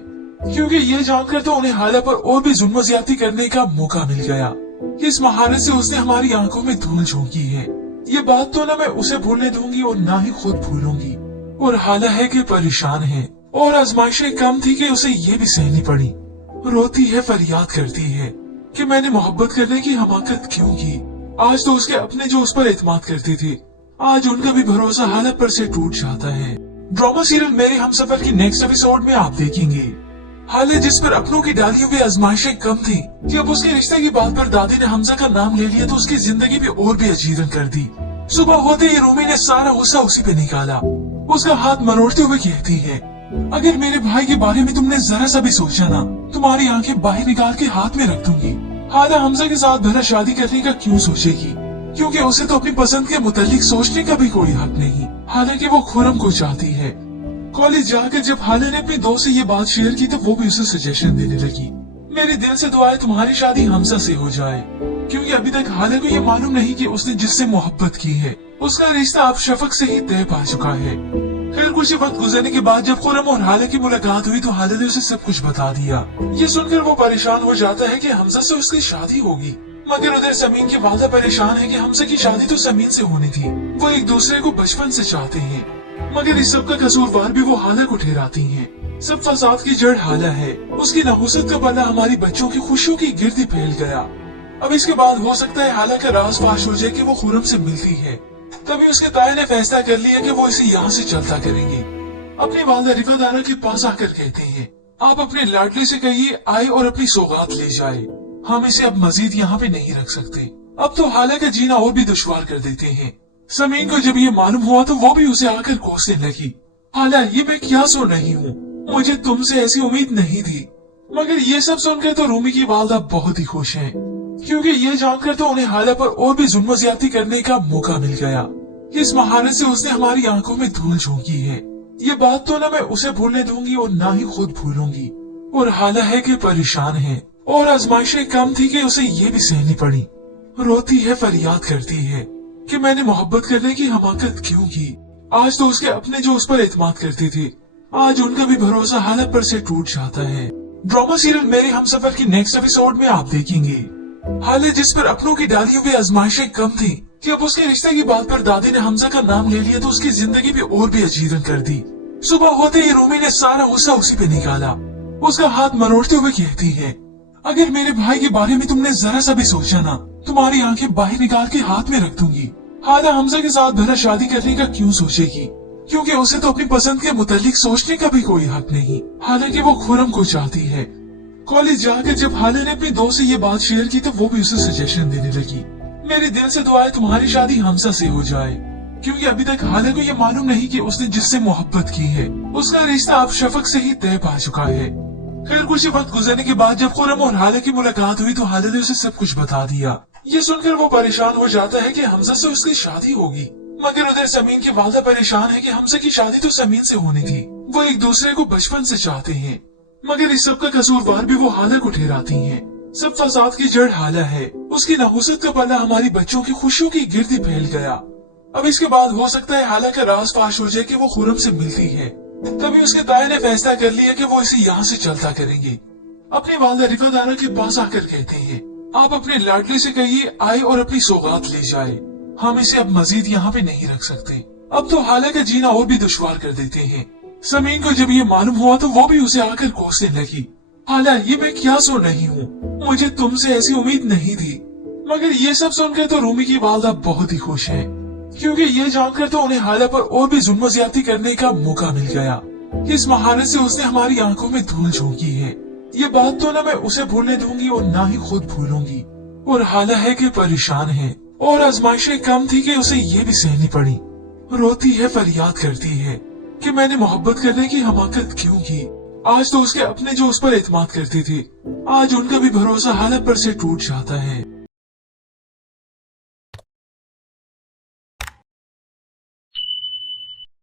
क्योंकि ये जानकर तो उन्हें हाला पर और भी जुल्म ज्यादती करने का मौका मिल गया। इस महारत से उसने हमारी आंखों में धूल झोंकी है। ये बात तो न मैं उसे भूलने दूंगी और ना ही खुद भूलूंगी। और हाला है कि परेशान है और आजमाइशें कम थी कि उसे ये भी सहनी पड़ी। रोती है, फरियाद करती है कि मैंने मोहब्बत करने की हमाकत क्यों की। आज तो उसके अपने जो उस पर एतमाद करते थे, आज उनका भी भरोसा हालत पर से टूट जाता है। ड्रामा सीरियल मेरे हमसफर की नेक्स्ट एपिसोड में आप देखेंगे हाल जिस पर अपनों की डाली हुई आजमाइशें कम थी कि अब उसके रिश्ते की बात पर दादी ने हमजा का नाम ले लिया तो उसकी जिंदगी भी और भी अजीरन कर दी। सुबह होते ही रूमी ने सारा गुस्सा उसी पे निकाला। उसका हाथ मरोड़ते हुए कहती है, अगर मेरे भाई के बारे में तुमने जरा सा भी सोचा ना, तुम्हारी आंखें बाहर निकाल के हाथ में रख दूंगी। हाला हमजा के साथ भला शादी करने का क्यों सोचेगी, क्योंकि उसे तो अपनी पसंद के मुतालिक सोचने का भी कोई हक नहीं। हालांकि वो खुरम को चाहती है। कॉलेज जाकर जब हाले ने अपनी दोस्त से ये बात शेयर की तो वो भी उसे सजेशन देने लगी, मेरे दिल से दुआ है तुम्हारी शादी हमजा से हो जाए, क्योंकि अभी तक हाले को ये मालूम नहीं कि उसने जिससे मोहब्बत की है उसका रिश्ता अब शफक से ही तय पा चुका है। फिर कुछ वक्त गुजरने के बाद जब खुरम और हाले की मुलाकात हुई तो हाले ने उसे सब कुछ बता दिया। ये सुनकर वो परेशान हो जाता है कि हमजा से उसकी शादी होगी, मगर उधर समीन की वालदा परेशान है कि हमजा की शादी तो समीन से होनी थी। वो एक दूसरे को बचपन से चाहते हैं, मगर इस सब का कसूरवार भी वो हाला को ठहराती हैं। सब फसाद की जड़ हाला है। उसकी नहुसत का पल्ला हमारी बच्चों की खुशियों की गिरदी फैल गया। अब इसके बाद हो सकता है हाला का राज फाश हो जाए कि वो खुरम से मिलती है। तभी उसके ताए ने फैसला कर लिया कि वो इसे यहाँ से चलता करेंगे। अपनी वालदा रिफादारा के पास आकर कहते हैं, आप अपने लाडले से कहिए आए और अपनी सौगात ले जाए, हम इसे अब मजीद यहाँ पे नहीं रख सकते। अब तो हाला का जीना और भी दुश्वार कर देते हैं। समीन को जब ये मालूम हुआ तो वो भी उसे आकर कोसने लगी, हाला ये मैं क्या सुन रही हूँ, मुझे तुमसे ऐसी उम्मीद नहीं थी। मगर ये सब सुनकर तो रूमी की वालदा बहुत ही खुश है, क्योंकि ये जानकर तो उन्हें हाला पर और भी जुल्म ज्यादती करने का मौका मिल गया। इस महारत से उसने हमारी आंखों में धूल झोंकी है। ये बात तो न मैं उसे भूलने दूंगी और ना ही खुद भूलूंगी। और हाला है कि परेशान है और आजमाइशें कम थी कि उसे ये भी सहनी पड़ी। रोती है, फरियाद करती है कि मैंने मोहब्बत करने की हमाकत क्यों की। आज तो उसके अपने जो उस पर एतमाद करते थे, आज उनका भी भरोसा हालत पर से टूट जाता है। ड्रामा सीरियल मेरे हमसफर की नेक्स्ट एपिसोड में आप देखेंगे हाल जिस पर अपनों की डाली हुई आजमाइशें कम थी कि अब उसके रिश्ते की बात पर दादी ने हमजा का नाम ले लिया तो उसकी जिंदगी भी और भी अजीरन कर दी। सुबह होते ही रूमी ने सारा गुस्सा उसी पे निकाला। उसका हाथ मरोड़ते हुए कहती है, अगर मेरे भाई के बारे में तुमने जरा सा भी सोचा ना, तुम्हारी आंखें बाहर निकाल के हाथ में रख दूंगी। हाला हमजा के साथ भला शादी करने का क्यों सोचेगी, क्योंकि उसे तो अपनी पसंद के मुतालिक सोचने का भी कोई हक नहीं। हालांकि वो खुरम को चाहती है। कॉलेज जाकर जब हाले ने अपनी दोस्त से ये बात शेयर की तो वो भी उसे सजेशन देने लगी। मेरे दिल से दुआ है तुम्हारी शादी हमजा से हो जाए, क्योंकि अभी तक हाले को ये मालूम नहीं कि उसने जिससे मोहब्बत की है उसका रिश्ता अब शफक से ही तय पा चुका है। खैर कुछ वक्त गुजरने के बाद जब खुरम और हाले की मुलाकात हुई तो हाले ने उसे सब कुछ बता दिया। ये सुनकर वो परेशान हो जाता है कि हमजा से उसकी शादी होगी, मगर उधर समीन की वालदा परेशान है कि हमजा की शादी तो समीन से होनी थी। वो एक दूसरे को बचपन से चाहते हैं, मगर इस सब का कसूरवार भी वो हाले को ठहराती हैं। सब फसाद की जड़ हाला है। उसकी नाहुसत का पल्ला हमारी बच्चों की खुशियों की गिरदी फैल गया। अब इसके बाद हो सकता है हाला का राज फाश हो जाए कि वो खुरम से मिलती है। तभी उसके ताए ने फैसला कर लिया कि वो इसे यहाँ से चलता करेंगे। अपनी वालदा रिफादारा के पास आकर कहते हैं, आप अपने लाडले से कहिए आए और अपनी सौगात ले जाए। हम इसे अब मजीद यहाँ पे नहीं रख सकते। अब तो हाला का जीना और भी दुश्वार कर देते हैं। समीन को जब ये मालूम हुआ तो वो भी उसे आकर कोसने लगी। हाला ये मैं क्या सुन रही हूँ, मुझे तुमसे ऐसी उम्मीद नहीं थी। मगर ये सब सुनकर तो रूमी की वालदा बहुत ही खुश है, क्योंकि ये जानकर तो उन्हें हाला पर और भी जुल्म ज्यादती करने का मौका मिल गया। इस महारत से उसने हमारी आंखों में धूल झोंकी है। ये बात तो न मैं उसे भूलने दूंगी और न ही खुद भूलूंगी। और हाला है कि परेशान है और आजमाइशें कम थी कि उसे ये भी सहनी पड़ी। रोती है, फरियाद करती है कि मैंने मोहब्बत करने की हमाकत क्यों की। आज तो उसके अपने जो उस पर एतमाद करते थे, आज उनका भी भरोसा हालत पर से टूट जाता है।